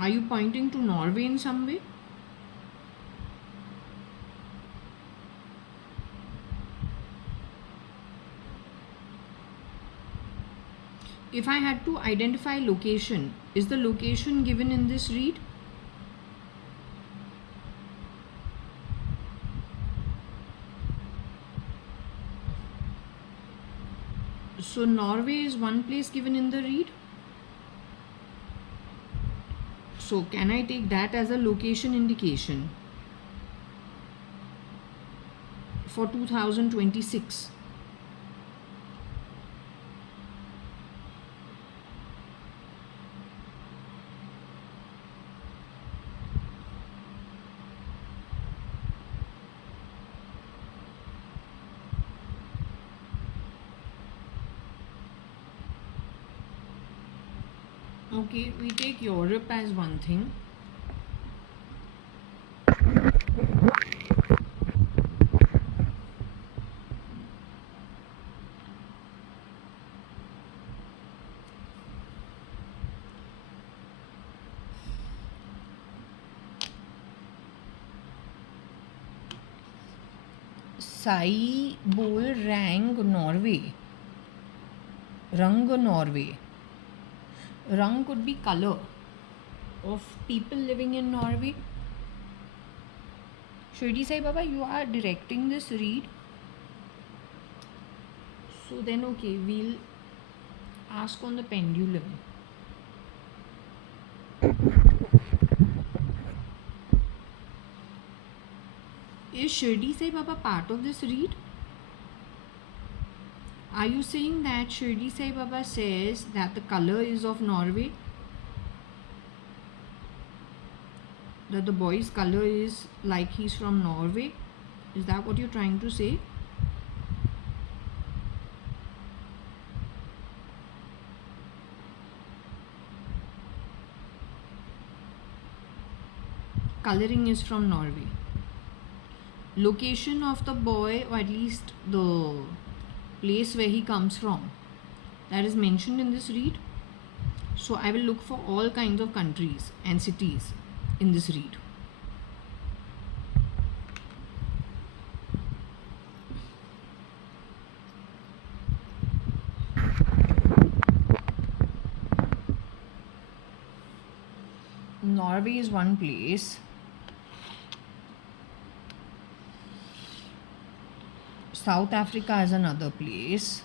Are you pointing to Norway in some way? If I had to identify location, is the location given in this read? So Norway is one place given in the read. So can I take that as a location indication for 2026? Okay, we take Europe as one thing. Sai bol rang Norway. Rang Norway. Rang could be color of people living in Norway. Shirdi Sai Baba, you are directing this read. So then okay, we'll ask on the pendulum. Is Shirdi Sai Baba part of this read? Are you saying that Shirdi Sai Baba says that the color is of Norway? That the boy's color is like he's from Norway? Is that what you're trying to say? Coloring is from Norway. Location of the boy, or at least the place where he comes from, that is mentioned in this read. So I will look for all kinds of countries and cities in this read. Norway is one place. South Africa is another place.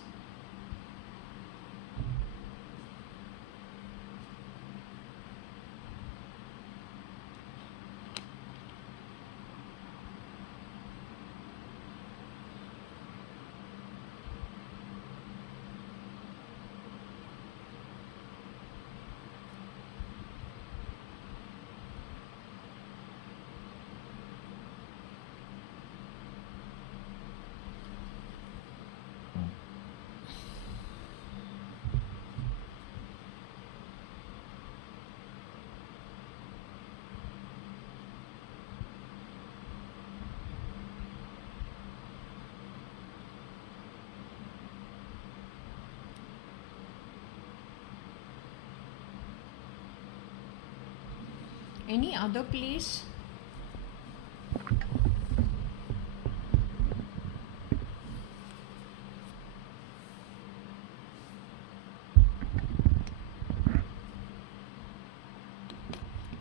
Any other place?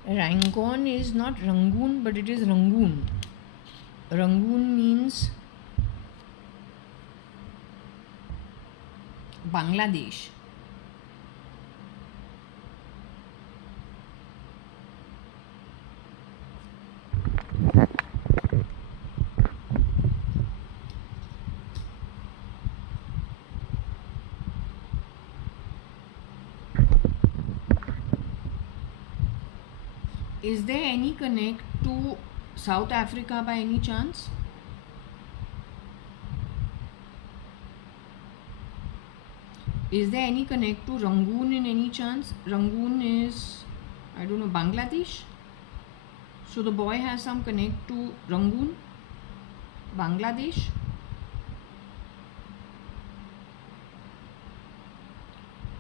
Rangoon is not Rangoon, but it is Rangoon. Rangoon means Bangladesh. Is there any connect to South Africa by any chance? Is there any connect to Rangoon in any chance? Rangoon is, I don't know, Bangladesh. So the boy has some connect to Rangoon, Bangladesh.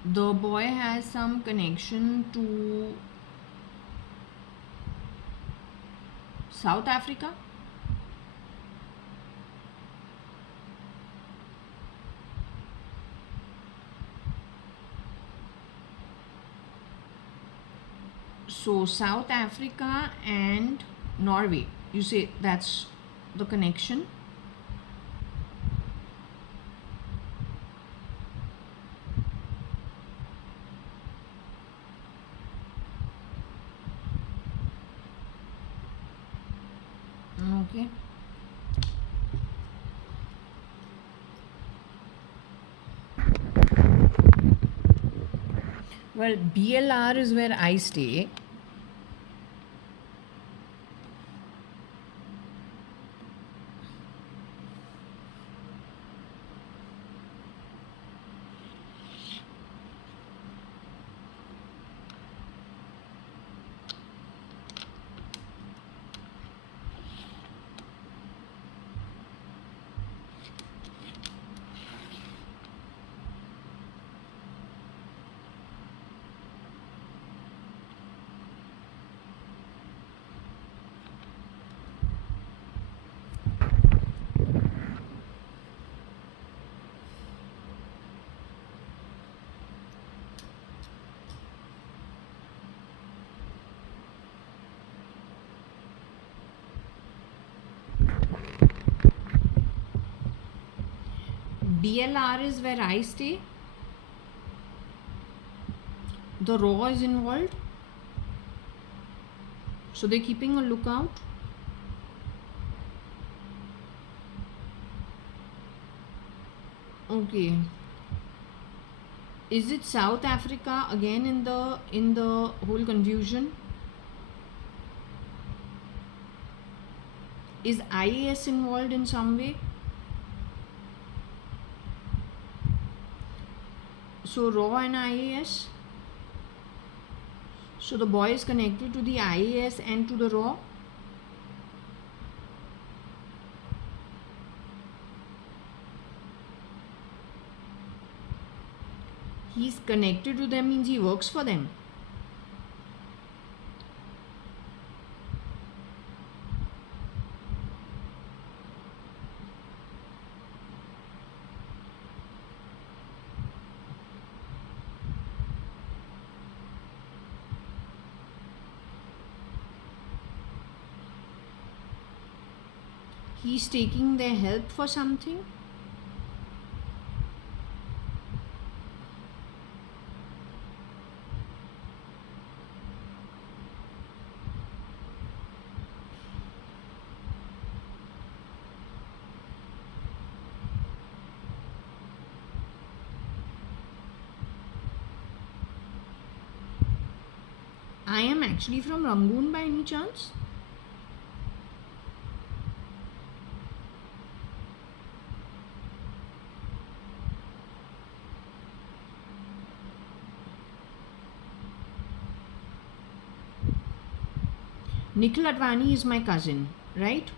The boy has some connection to South Africa? So South Africa and Norway, you say that's the connection. Okay. Well, BLR is where I stay. BLR is where I stay. The raw is involved. So they're keeping a lookout. Okay. Is it South Africa again in the whole confusion? Is IAS involved in some way? So raw and IAS. So the boy is connected to the IAS and to the raw. He's connected to them means he works for them. He's taking their help for something. I am actually from Rangoon by any chance? Nikhil Advani is my cousin, right?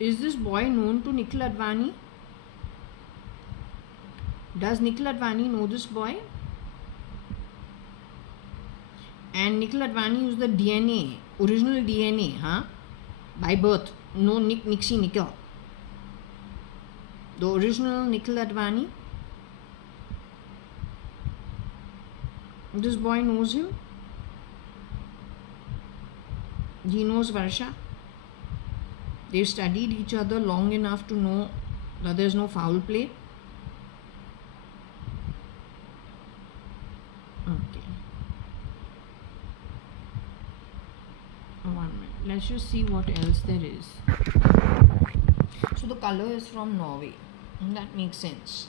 Is this boy known to Nikhil Advani? Does Nikhil Advani know this boy? And Nikhil Advani used the DNA, original DNA, huh? By birth. No Nixie Nikhil. The original Nikhil Advani. This boy knows him. He knows Varsha. They've studied each other long enough to know that there's no foul play. Okay. 1 minute. Let's just see what else there is. So the color is from Norway. And that makes sense.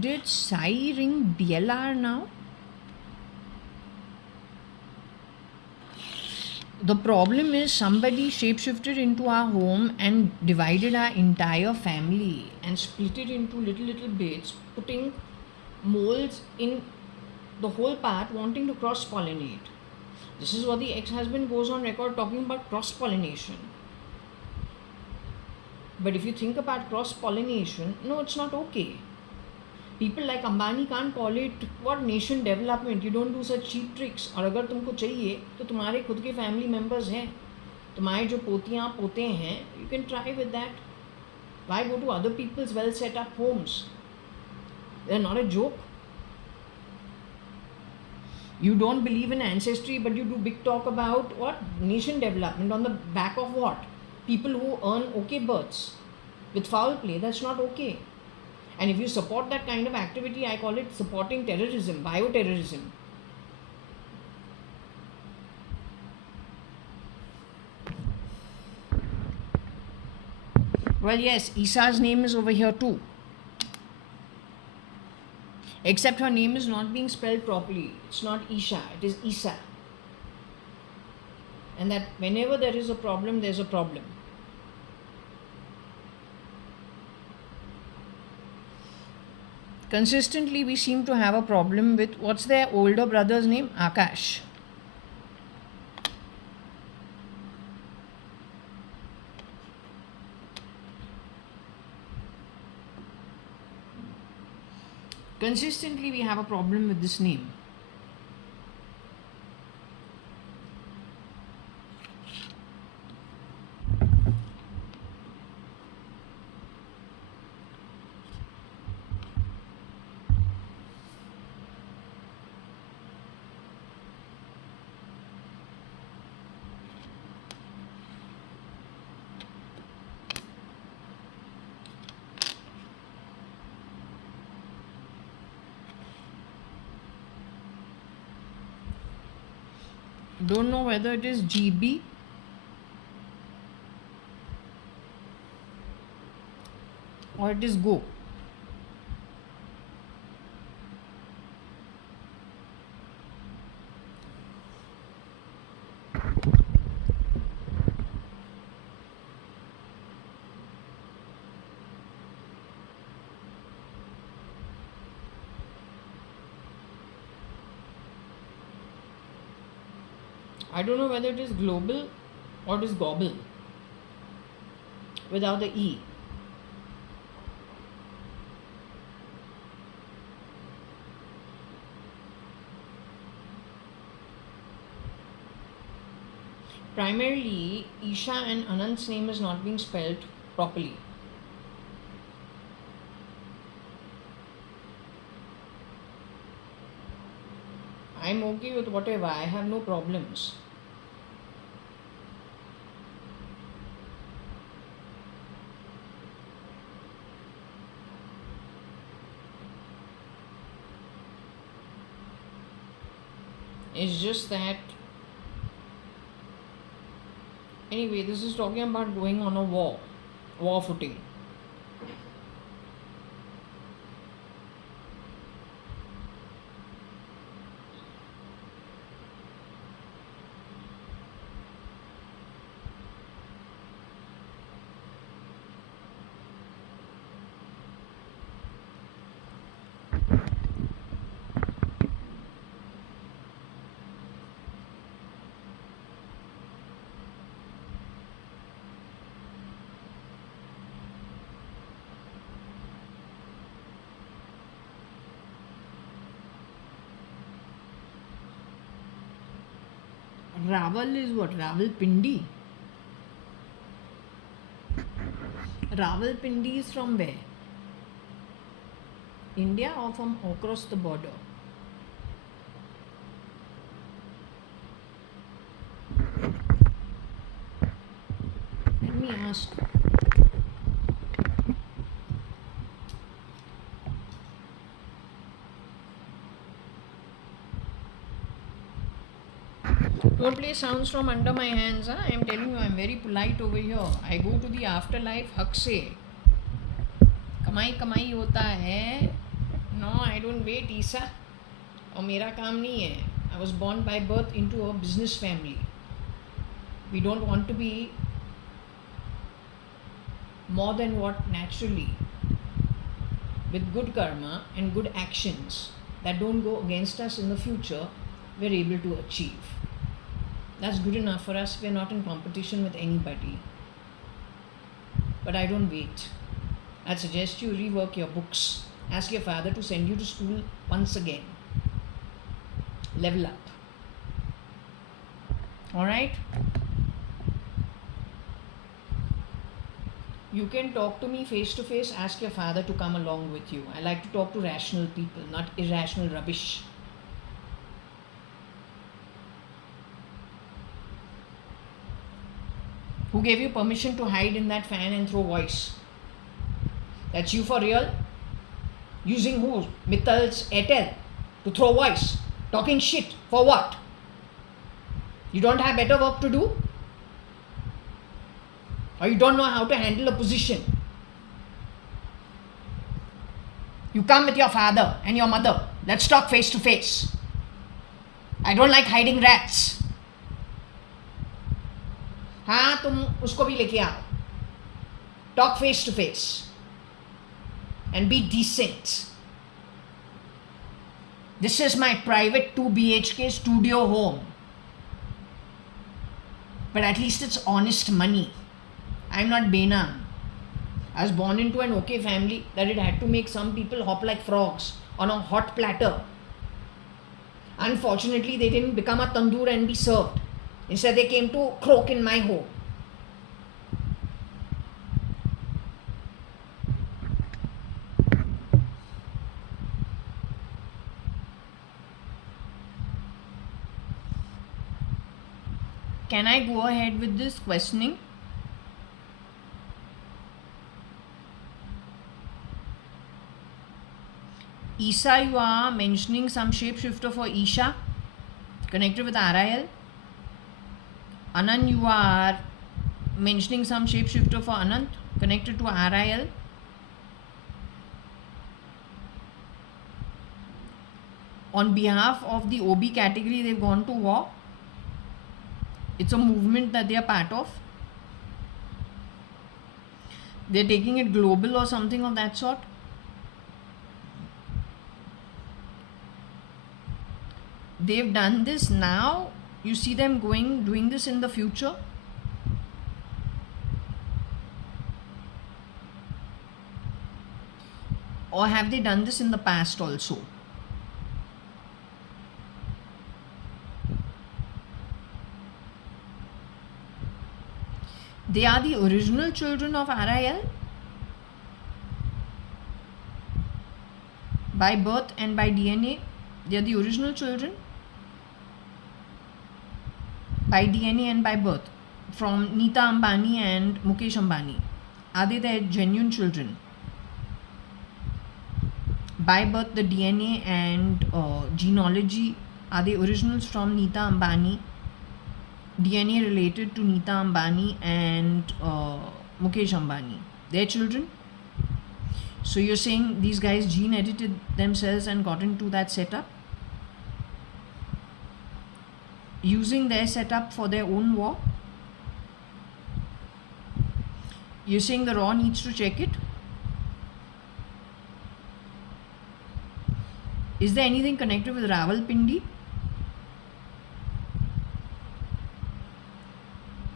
Did Sai ring BLR now? The problem is somebody shapeshifted into our home and divided our entire family and split it into little bits, putting moles in the whole part, wanting to cross pollinate. This is what the ex-husband goes on record talking about cross-pollination. But if you think about cross-pollination, no, it's not okay. People like Ambani can't call it what nation development. You don't do such cheap tricks. और अगर तुमको चाहिए तो तुम्हारे खुद के family members हैं, तुम्हारे जो पोतियाँ पोते हैं, you can try with that. Why go to other people's well set up homes? They're not a joke. You don't believe in ancestry, but you do big talk about what? Nation development on the back of what? People who earn okay births with foul play. That's not okay. And if you support that kind of activity, I call it supporting terrorism, bioterrorism. Well, yes, Issa's name is over here too. Except her name is not being spelled properly. It's not Isha, it is Issa. And that whenever there is a problem, there's a problem. Consistently, we seem to have a problem with what's their older brother's name? Akash. Consistently, we have a problem with this name. Don't know whether it is GB or it is Go. I don't know whether it is global or it is gobble without the E. Primarily, Isha and Anant's name is not being spelled properly. I'm okay with whatever, I have no problems. It's just that, anyway, this is talking about going on a war footing. Raval is what? Rawalpindi. Rawalpindi is from where? India or from across the border? Let me ask. Don't play sounds from under my hands. Huh? I am telling you, I am very polite over here. I go to the afterlife हक से. कमाई कमाई होता है. No, I don't wait, Isa. और मेरा काम नहीं है. I was born by birth into a business family. We don't want to be more than what naturally, with good karma and good actions that don't go against us in the future, we're able to achieve. That's good enough for us. We're not in competition with anybody. But I don't wait. I'd suggest you rework your books. Ask your father to send you to school once again. Level up. Alright? You can talk to me face to face. Ask your father to come along with you. I like to talk to rational people, not irrational rubbish. Who gave you permission to hide in that fan and throw voice? That's you for real? Using who? Mittal's Airtel to throw voice? Talking shit for what? You don't have better work to do? Or you don't know how to handle a position? You come with your father and your mother. Let's talk face to face. I don't like hiding rats. हाँ तुम उसको भी लेके आओ. Talk face to face. And be decent. This is my private 2 BHK studio home. But at least it's honest money. I'm not Benam. I was born into an okay family that it had to make some people hop like frogs on a hot platter. Unfortunately, they didn't become a tandoor and be served. Instead, they came to croak in my home. Can I go ahead with this questioning? Isa, you are mentioning some shapeshifter for Isha connected with RIL. Anand, you are mentioning some shapeshifter for Anand connected to RIL. On behalf of the OB category, they've gone to war. It's a movement that they are part of. They're taking it global or something of that sort. They've done this now. You see them doing this in the future. Or have they done this in the past also? They are the original children of RIL by birth and by DNA. They are the original children by DNA and by birth from Nita Ambani and Mukesh Ambani. Are they their genuine children? By birth, the DNA and genealogy, are they originals from Nita Ambani? DNA related to Nita Ambani and Mukesh Ambani. Their children? So you're saying these guys gene edited themselves and got into that setup? Using their setup for their own war? You're saying the Raw needs to check it? Is there anything connected with Rawalpindi?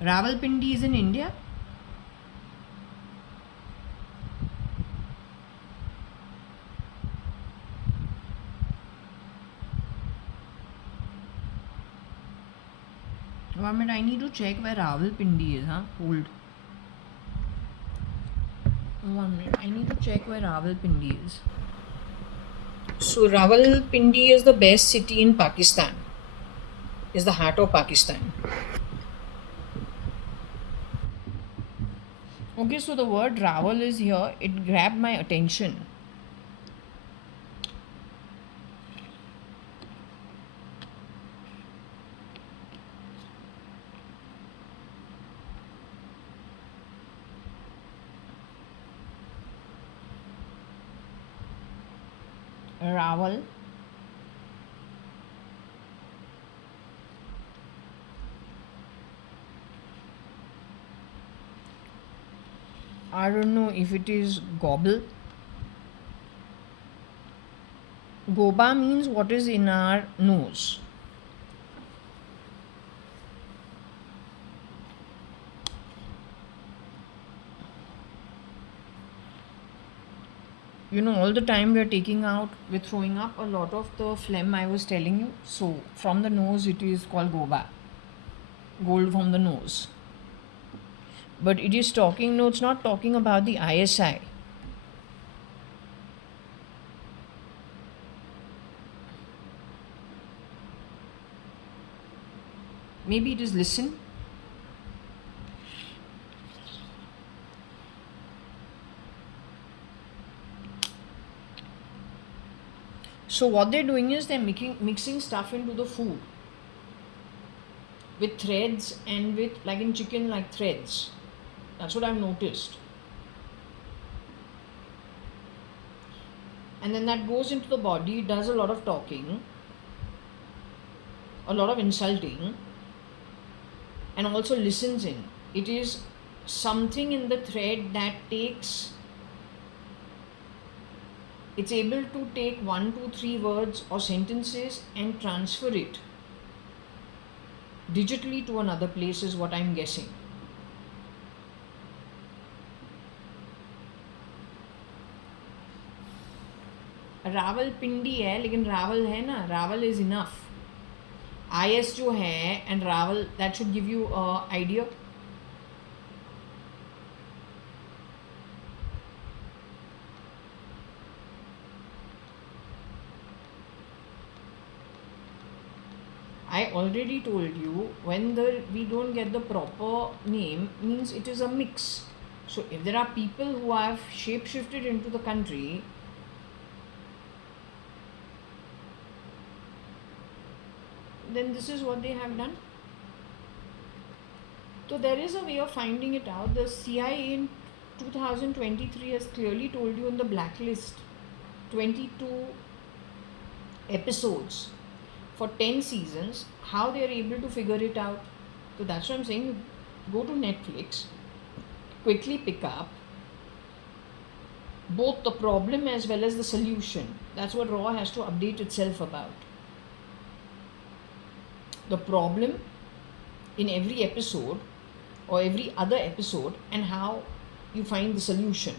Rawalpindi is in India? One minute, I need to check where Rawalpindi is, huh? Hold. 1 minute, I need to check where Rawalpindi is. So Rawalpindi is the best city in Pakistan. Is the heart of Pakistan. Okay, so the word Rawal is here. It grabbed my attention. Rawal. I don't know if it is gobble. Goba means what is in our nose. all the time we're throwing up a lot of the phlegm I was telling you. So from the nose, it is called goba, gold from the nose. But it is talking, no, it's not talking about the ISI. Maybe it is listen. So what they're doing is they're mixing stuff into the food with threads and with, like in chicken, like threads. That's what I've noticed. And then that goes into the body, does a lot of talking, a lot of insulting, and also listens in. It is something in the thread that it's able to take 1, 2, 3 words or sentences and transfer it digitally to another place, is what I'm guessing. Rawal पिंडी है, लेकिन रावल है ना, Rawal is enough. IS जो है and Rawal, that should give you idea. I already told you, when we don't get the proper name, means it is a mix. So if there are people who have shape-shifted into the country, then this is what they have done. So there is a way of finding it out. The CIA in 2023 has clearly told you in the blacklist 22 episodes for 10 seasons, how they are able to figure it out. So that's what I'm saying. Go to Netflix, quickly pick up both the problem as well as the solution. That's what Raw has to update itself about. The problem in every episode or every other episode, and how you find the solution.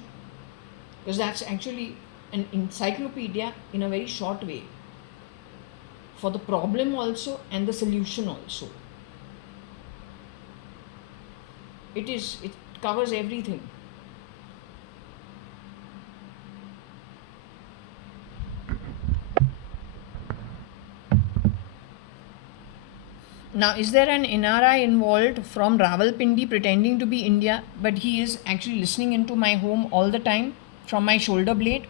Because that's actually an encyclopedia in a very short way, for the problem also and the solution also. It covers everything. Now, is there an NRI involved from Rawalpindi pretending to be India, but he is actually listening into my home all the time from my shoulder blade?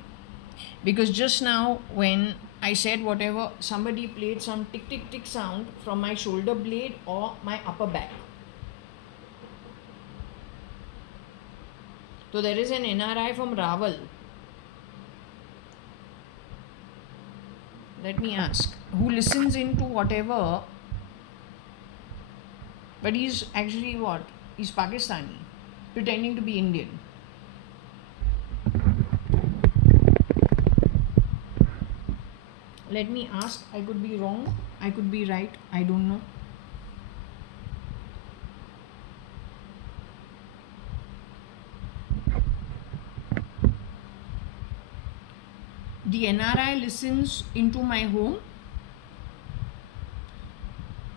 Because just now when I said whatever, somebody played some tick tick tick sound from my shoulder blade or my upper back. So there is an NRI from Rawal. Let me ask, who listens into whatever, but he's actually what? He's Pakistani, pretending to be Indian. Let me ask, I could be wrong, I could be right, I don't know. The NRI listens into my home.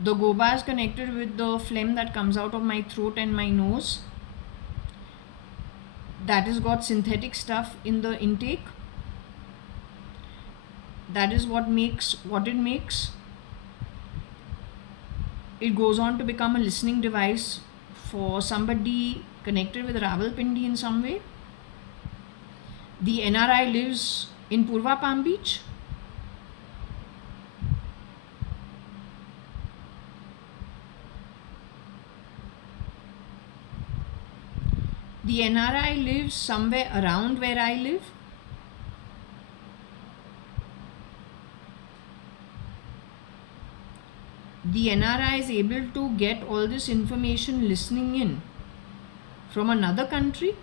The goba is connected with the phlegm that comes out of my throat and my nose. That has got synthetic stuff in the intake. That is what makes what it makes. It goes on to become a listening device for somebody connected with Rawalpindi in some way. The NRI lives in Purva Palm Beach. The NRI lives somewhere around where I live. The NRI is able to get all this information listening in from another country.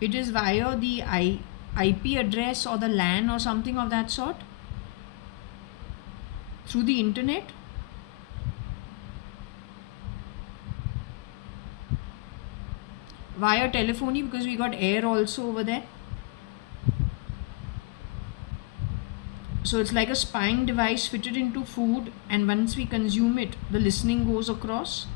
It is via the IP address or the LAN or something of that sort, through the internet. via telephony because we got air also over there. So it's like a spying device fitted into food, and once we consume it, the listening goes across.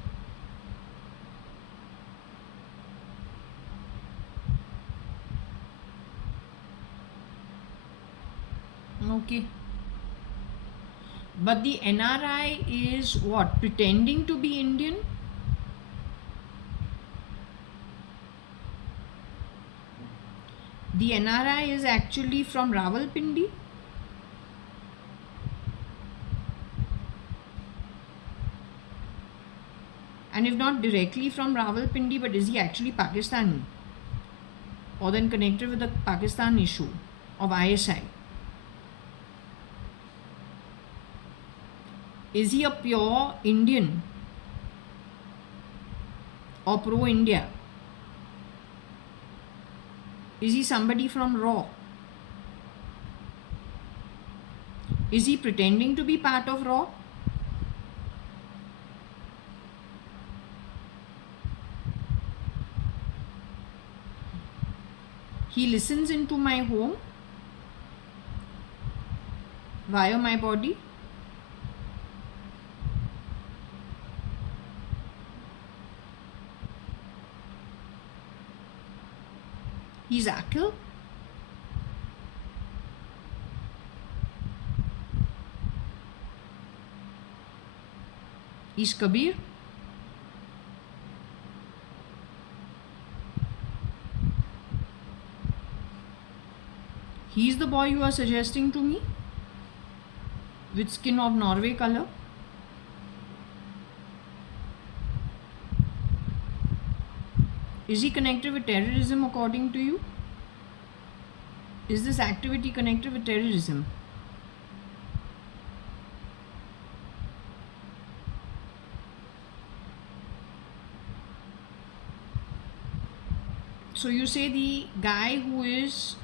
Okay. But the NRI is what? Pretending to be Indian? The NRI is actually from Rawalpindi? And if not directly from Rawalpindi, but is he actually Pakistani? Or then connected with the Pakistan issue of ISI? Is he a pure Indian or pro-India? Is he somebody from RAW? Is he pretending to be part of RAW? He listens into my home via my body. He's Akhil. He's Kabir. He's the boy you are suggesting to me with skin of Norway color. Is he connected with terrorism according to you? Is this activity connected with terrorism? So you say the guy who is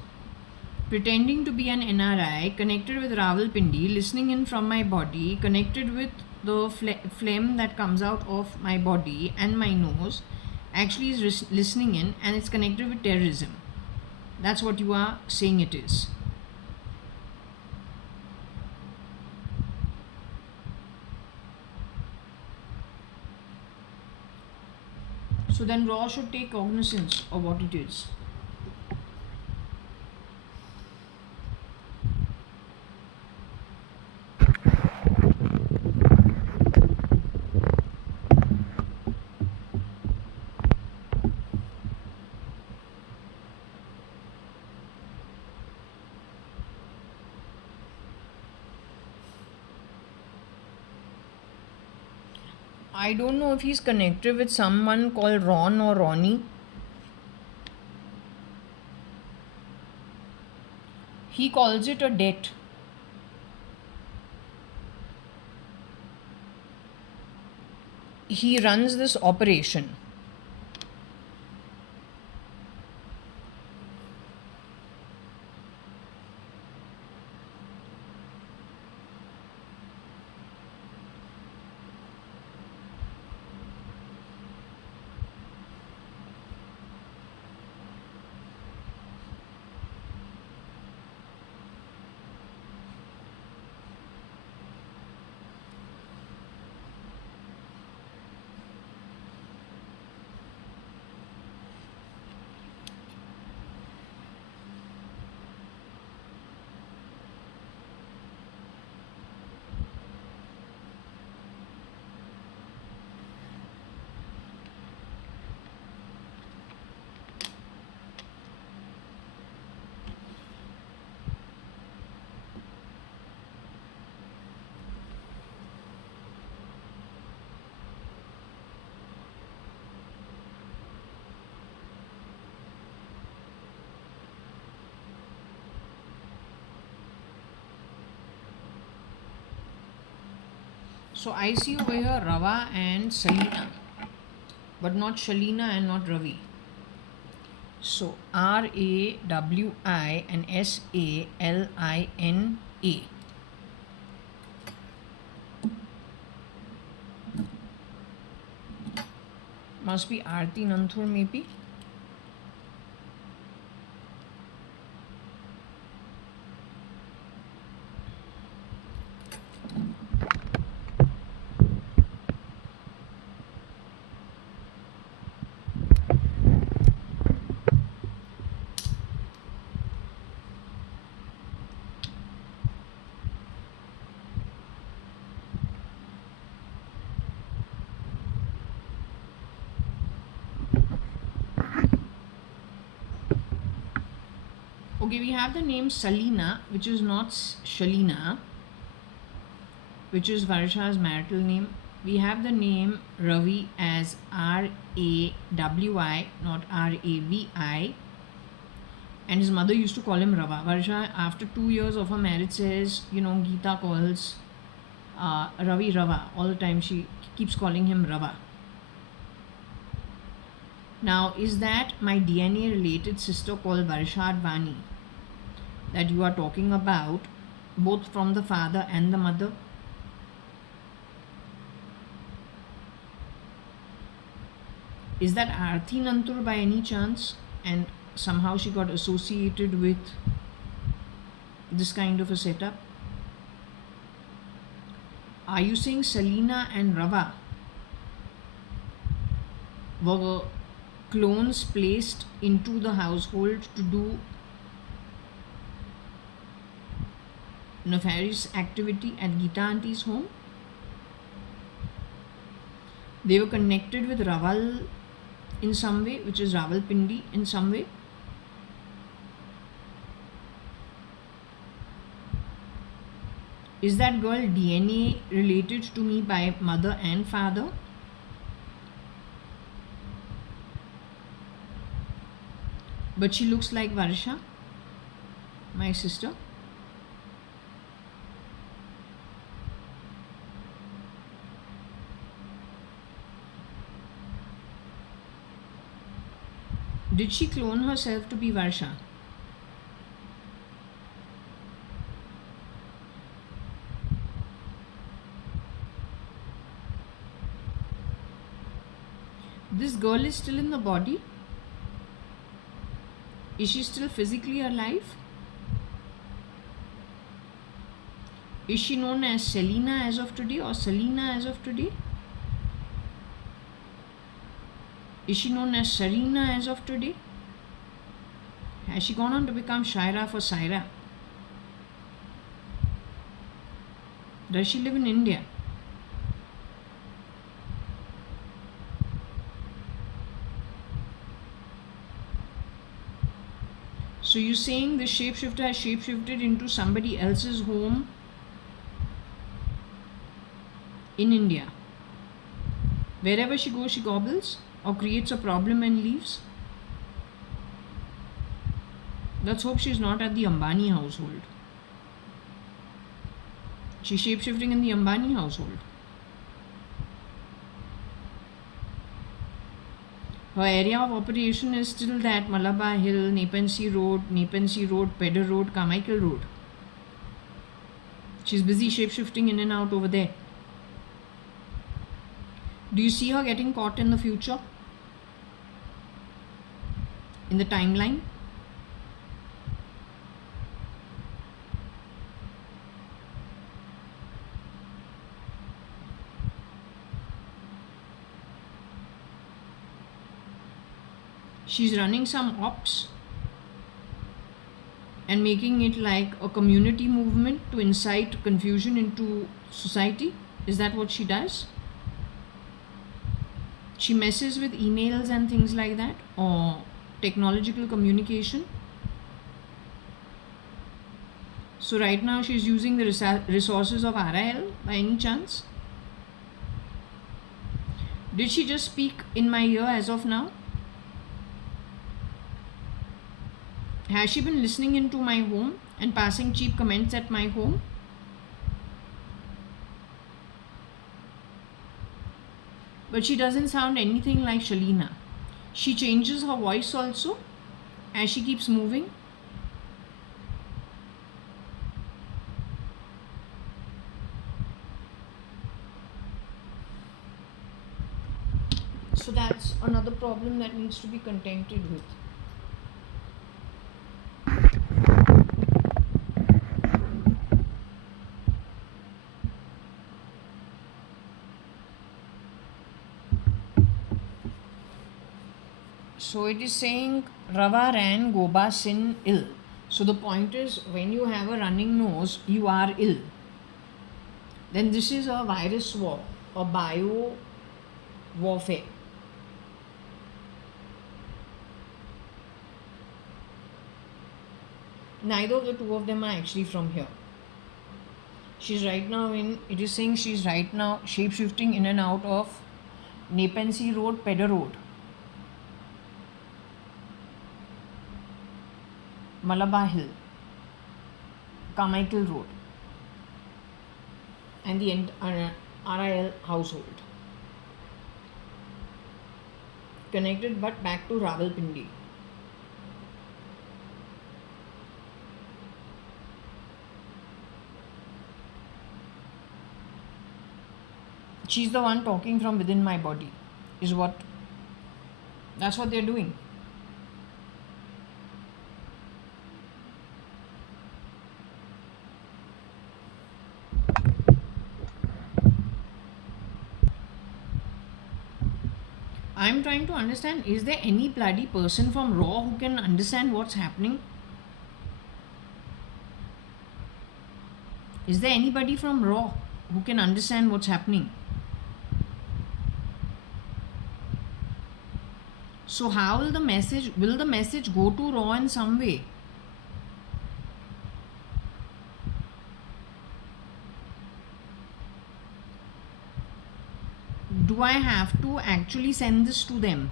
pretending to be an NRI, connected with Rawalpindi, listening in from my body, connected with the phlegm that comes out of my body and my nose, actually is listening in, and it's connected with terrorism. That's what you are saying it is. So then RAW should take cognizance of what it is. I don't know if he's connected with someone called Ron or Ronnie. He calls it a debt. He runs this operation. So I see over here Rava and Salina, but not Shalina and not Ravi. So RAWI and SALINA. Must be Aarti Nanthur maybe. Okay, we have the name Salina, which is not Shalina, which is Varsha's marital name. We have the name Ravi as Rawi, not Ravi. And his mother used to call him Rava. Varsha, after 2 years of her marriage, says, Geeta calls Ravi Rava. All the time she keeps calling him Rava. Now, is that my DNA related sister called JAYA.ADVANI that you are talking about, both from the father and the mother? Is that Aarti Nantur by any chance? And somehow she got associated with this kind of a setup? Are you saying Salina and Rava were clones placed into the household to do nefarious activity at Geeta Auntie's home? They were connected with Raval in some way, which is Rawalpindi in some way. Is that girl DNA related to me by mother and father? But she looks like Varsha, my sister. Did she clone herself to be Varsha? This girl is still in the body? Is she still physically alive? Is she known as Selina as of today or Selina as of today? Is she known as Sarina as of today? Has she gone on to become Shaira for Saira? Does she live in India? So you're saying the shapeshifter has shapeshifted into somebody else's home in India. Wherever she goes, she gobbles or creates a problem and leaves. Let's hope she's not at the Ambani household. She's shapeshifting in the Ambani household. Her area of operation is still that Malabar Hill, Nepean Road, Pedder Road, Carmichael Road. She's busy shapeshifting in and out over there. Do you see her getting caught in the future? In the timeline? She's running some ops and making it like a community movement to incite confusion into society. Is that what she does? She messes with emails and things like that, or technological communication. So right now she's using the resources of RIL by any chance? Did she just speak in my ear as of now? Has she been listening into my home and passing cheap comments at my home? But she doesn't sound anything like Shalina. She changes her voice also as she keeps moving. So that's another problem that needs to be contended with. So it is saying Rava ran Goba sin ill. So the point is, when you have a running nose, you are ill. Then this is a virus war, a bio warfare. Neither of the two of them are actually from here. She's right now in, it is saying she's right now shape shifting in and out of Nepean Road, Pedder Road, Malabar Hill, Carmichael Road, and the RIL household. Connected but back to Rawalpindi. She's the one talking from within my body, is what, that's what they're doing. I'm trying to understand, is there any bloody person from Raw who can understand what's happening? Is there anybody from Raw who can understand what's happening? So how will the message go to Raw in some way? Do I have to actually send this to them?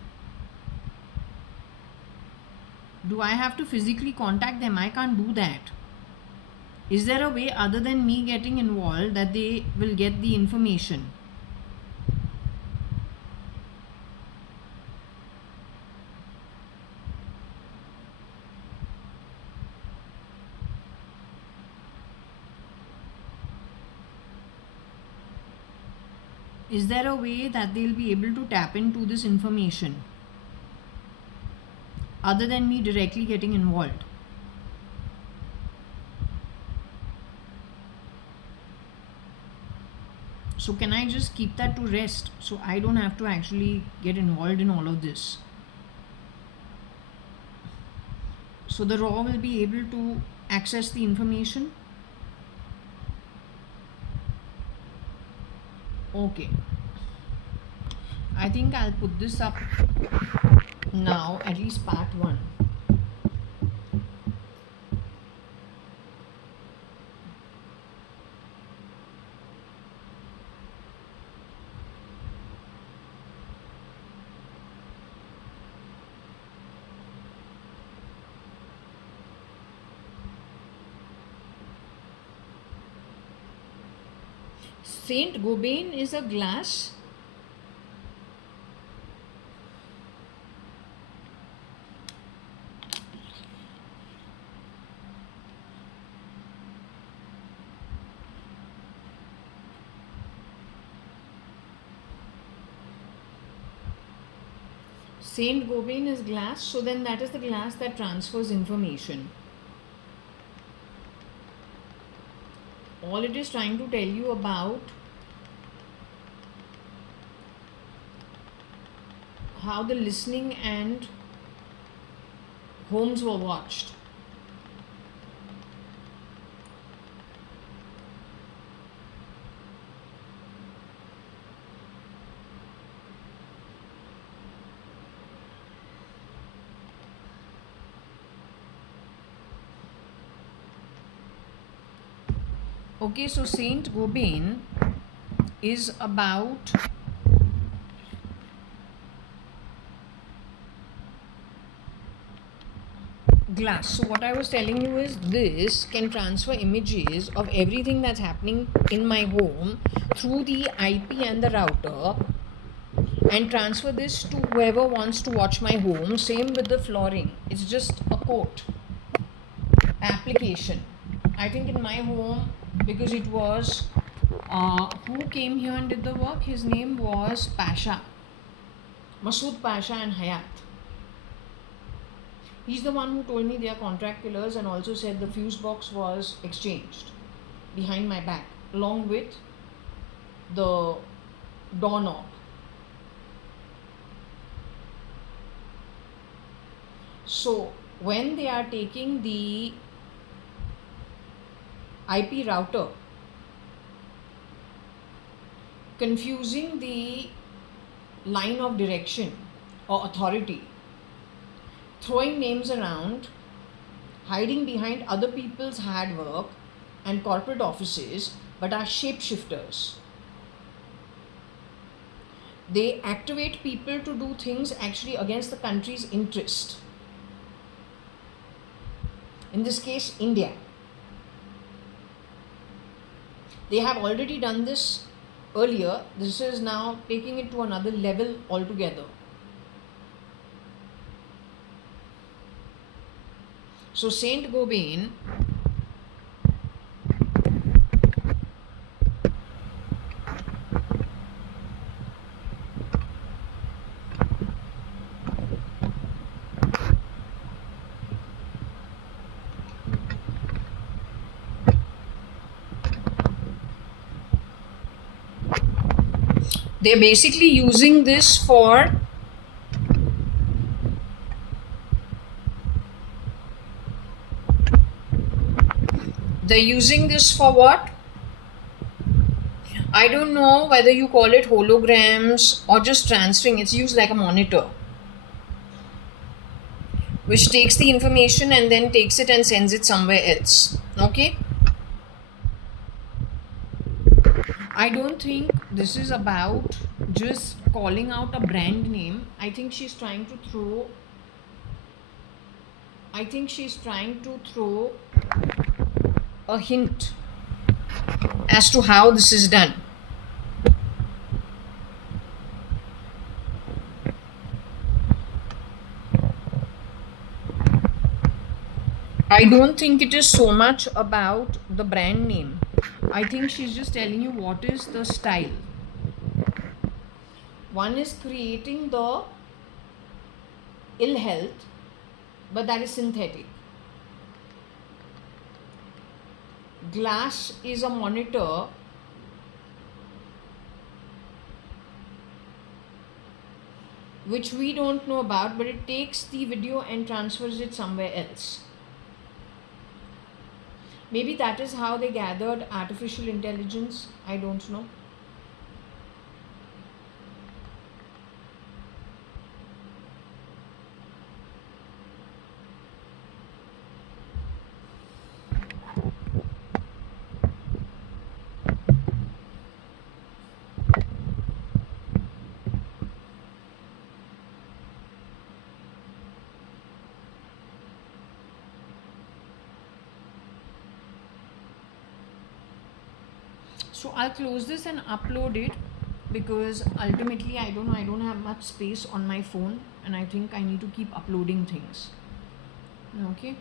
Do I have to physically contact them? I can't do that. Is there a way other than me getting involved that they will get the information? Is there a way that they'll be able to tap into this information other than me directly getting involved? So can I just keep that to rest so I don't have to actually get involved in all of this? So the Raw will be able to access the information? Okay. I think I'll put this up now, at least part 1. Saint Gobain is a glass. Saint Gobain is glass, so then that is the glass that transfers information. All it is trying to tell you about how the listening and homes were watched. Okay, so Saint Gobain is about glass. So what I was telling you is this can transfer images of everything that's happening in my home through the IP and the router and transfer this to whoever wants to watch my home. Same with the flooring. It's just a coat application. I think in my home, because it was who came here and did the work, his name was Pasha, Masood Pasha and Hayat. He's the one who told me they are contract killers and also said the fuse box was exchanged behind my back along with the doorknob. So when they are taking the IP router, confusing the line of direction or authority, throwing names around, hiding behind other people's hard work and corporate offices, but are shapeshifters. They activate people to do things actually against the country's interest. In this case, India. They have already done this earlier. This is now taking it to another level altogether. So Saint Gobain they're basically using this for what? I don't know whether you call it holograms or just transferring. It's used like a monitor, which takes the information and then takes it and sends it somewhere else. Okay? I don't think this is about just calling out a brand name. I think she's trying to throw a hint as to how this is done. I don't think it is so much about the brand name. I think she's just telling you what is the style. One is creating the ill health, but that is synthetic. Glass is a monitor which we don't know about, but it takes the video and transfers it somewhere else. Maybe that is how they gathered artificial intelligence. I don't know. So I'll close this and upload it, because ultimately I don't have much space on my phone, and I think I need to keep uploading things. Okay.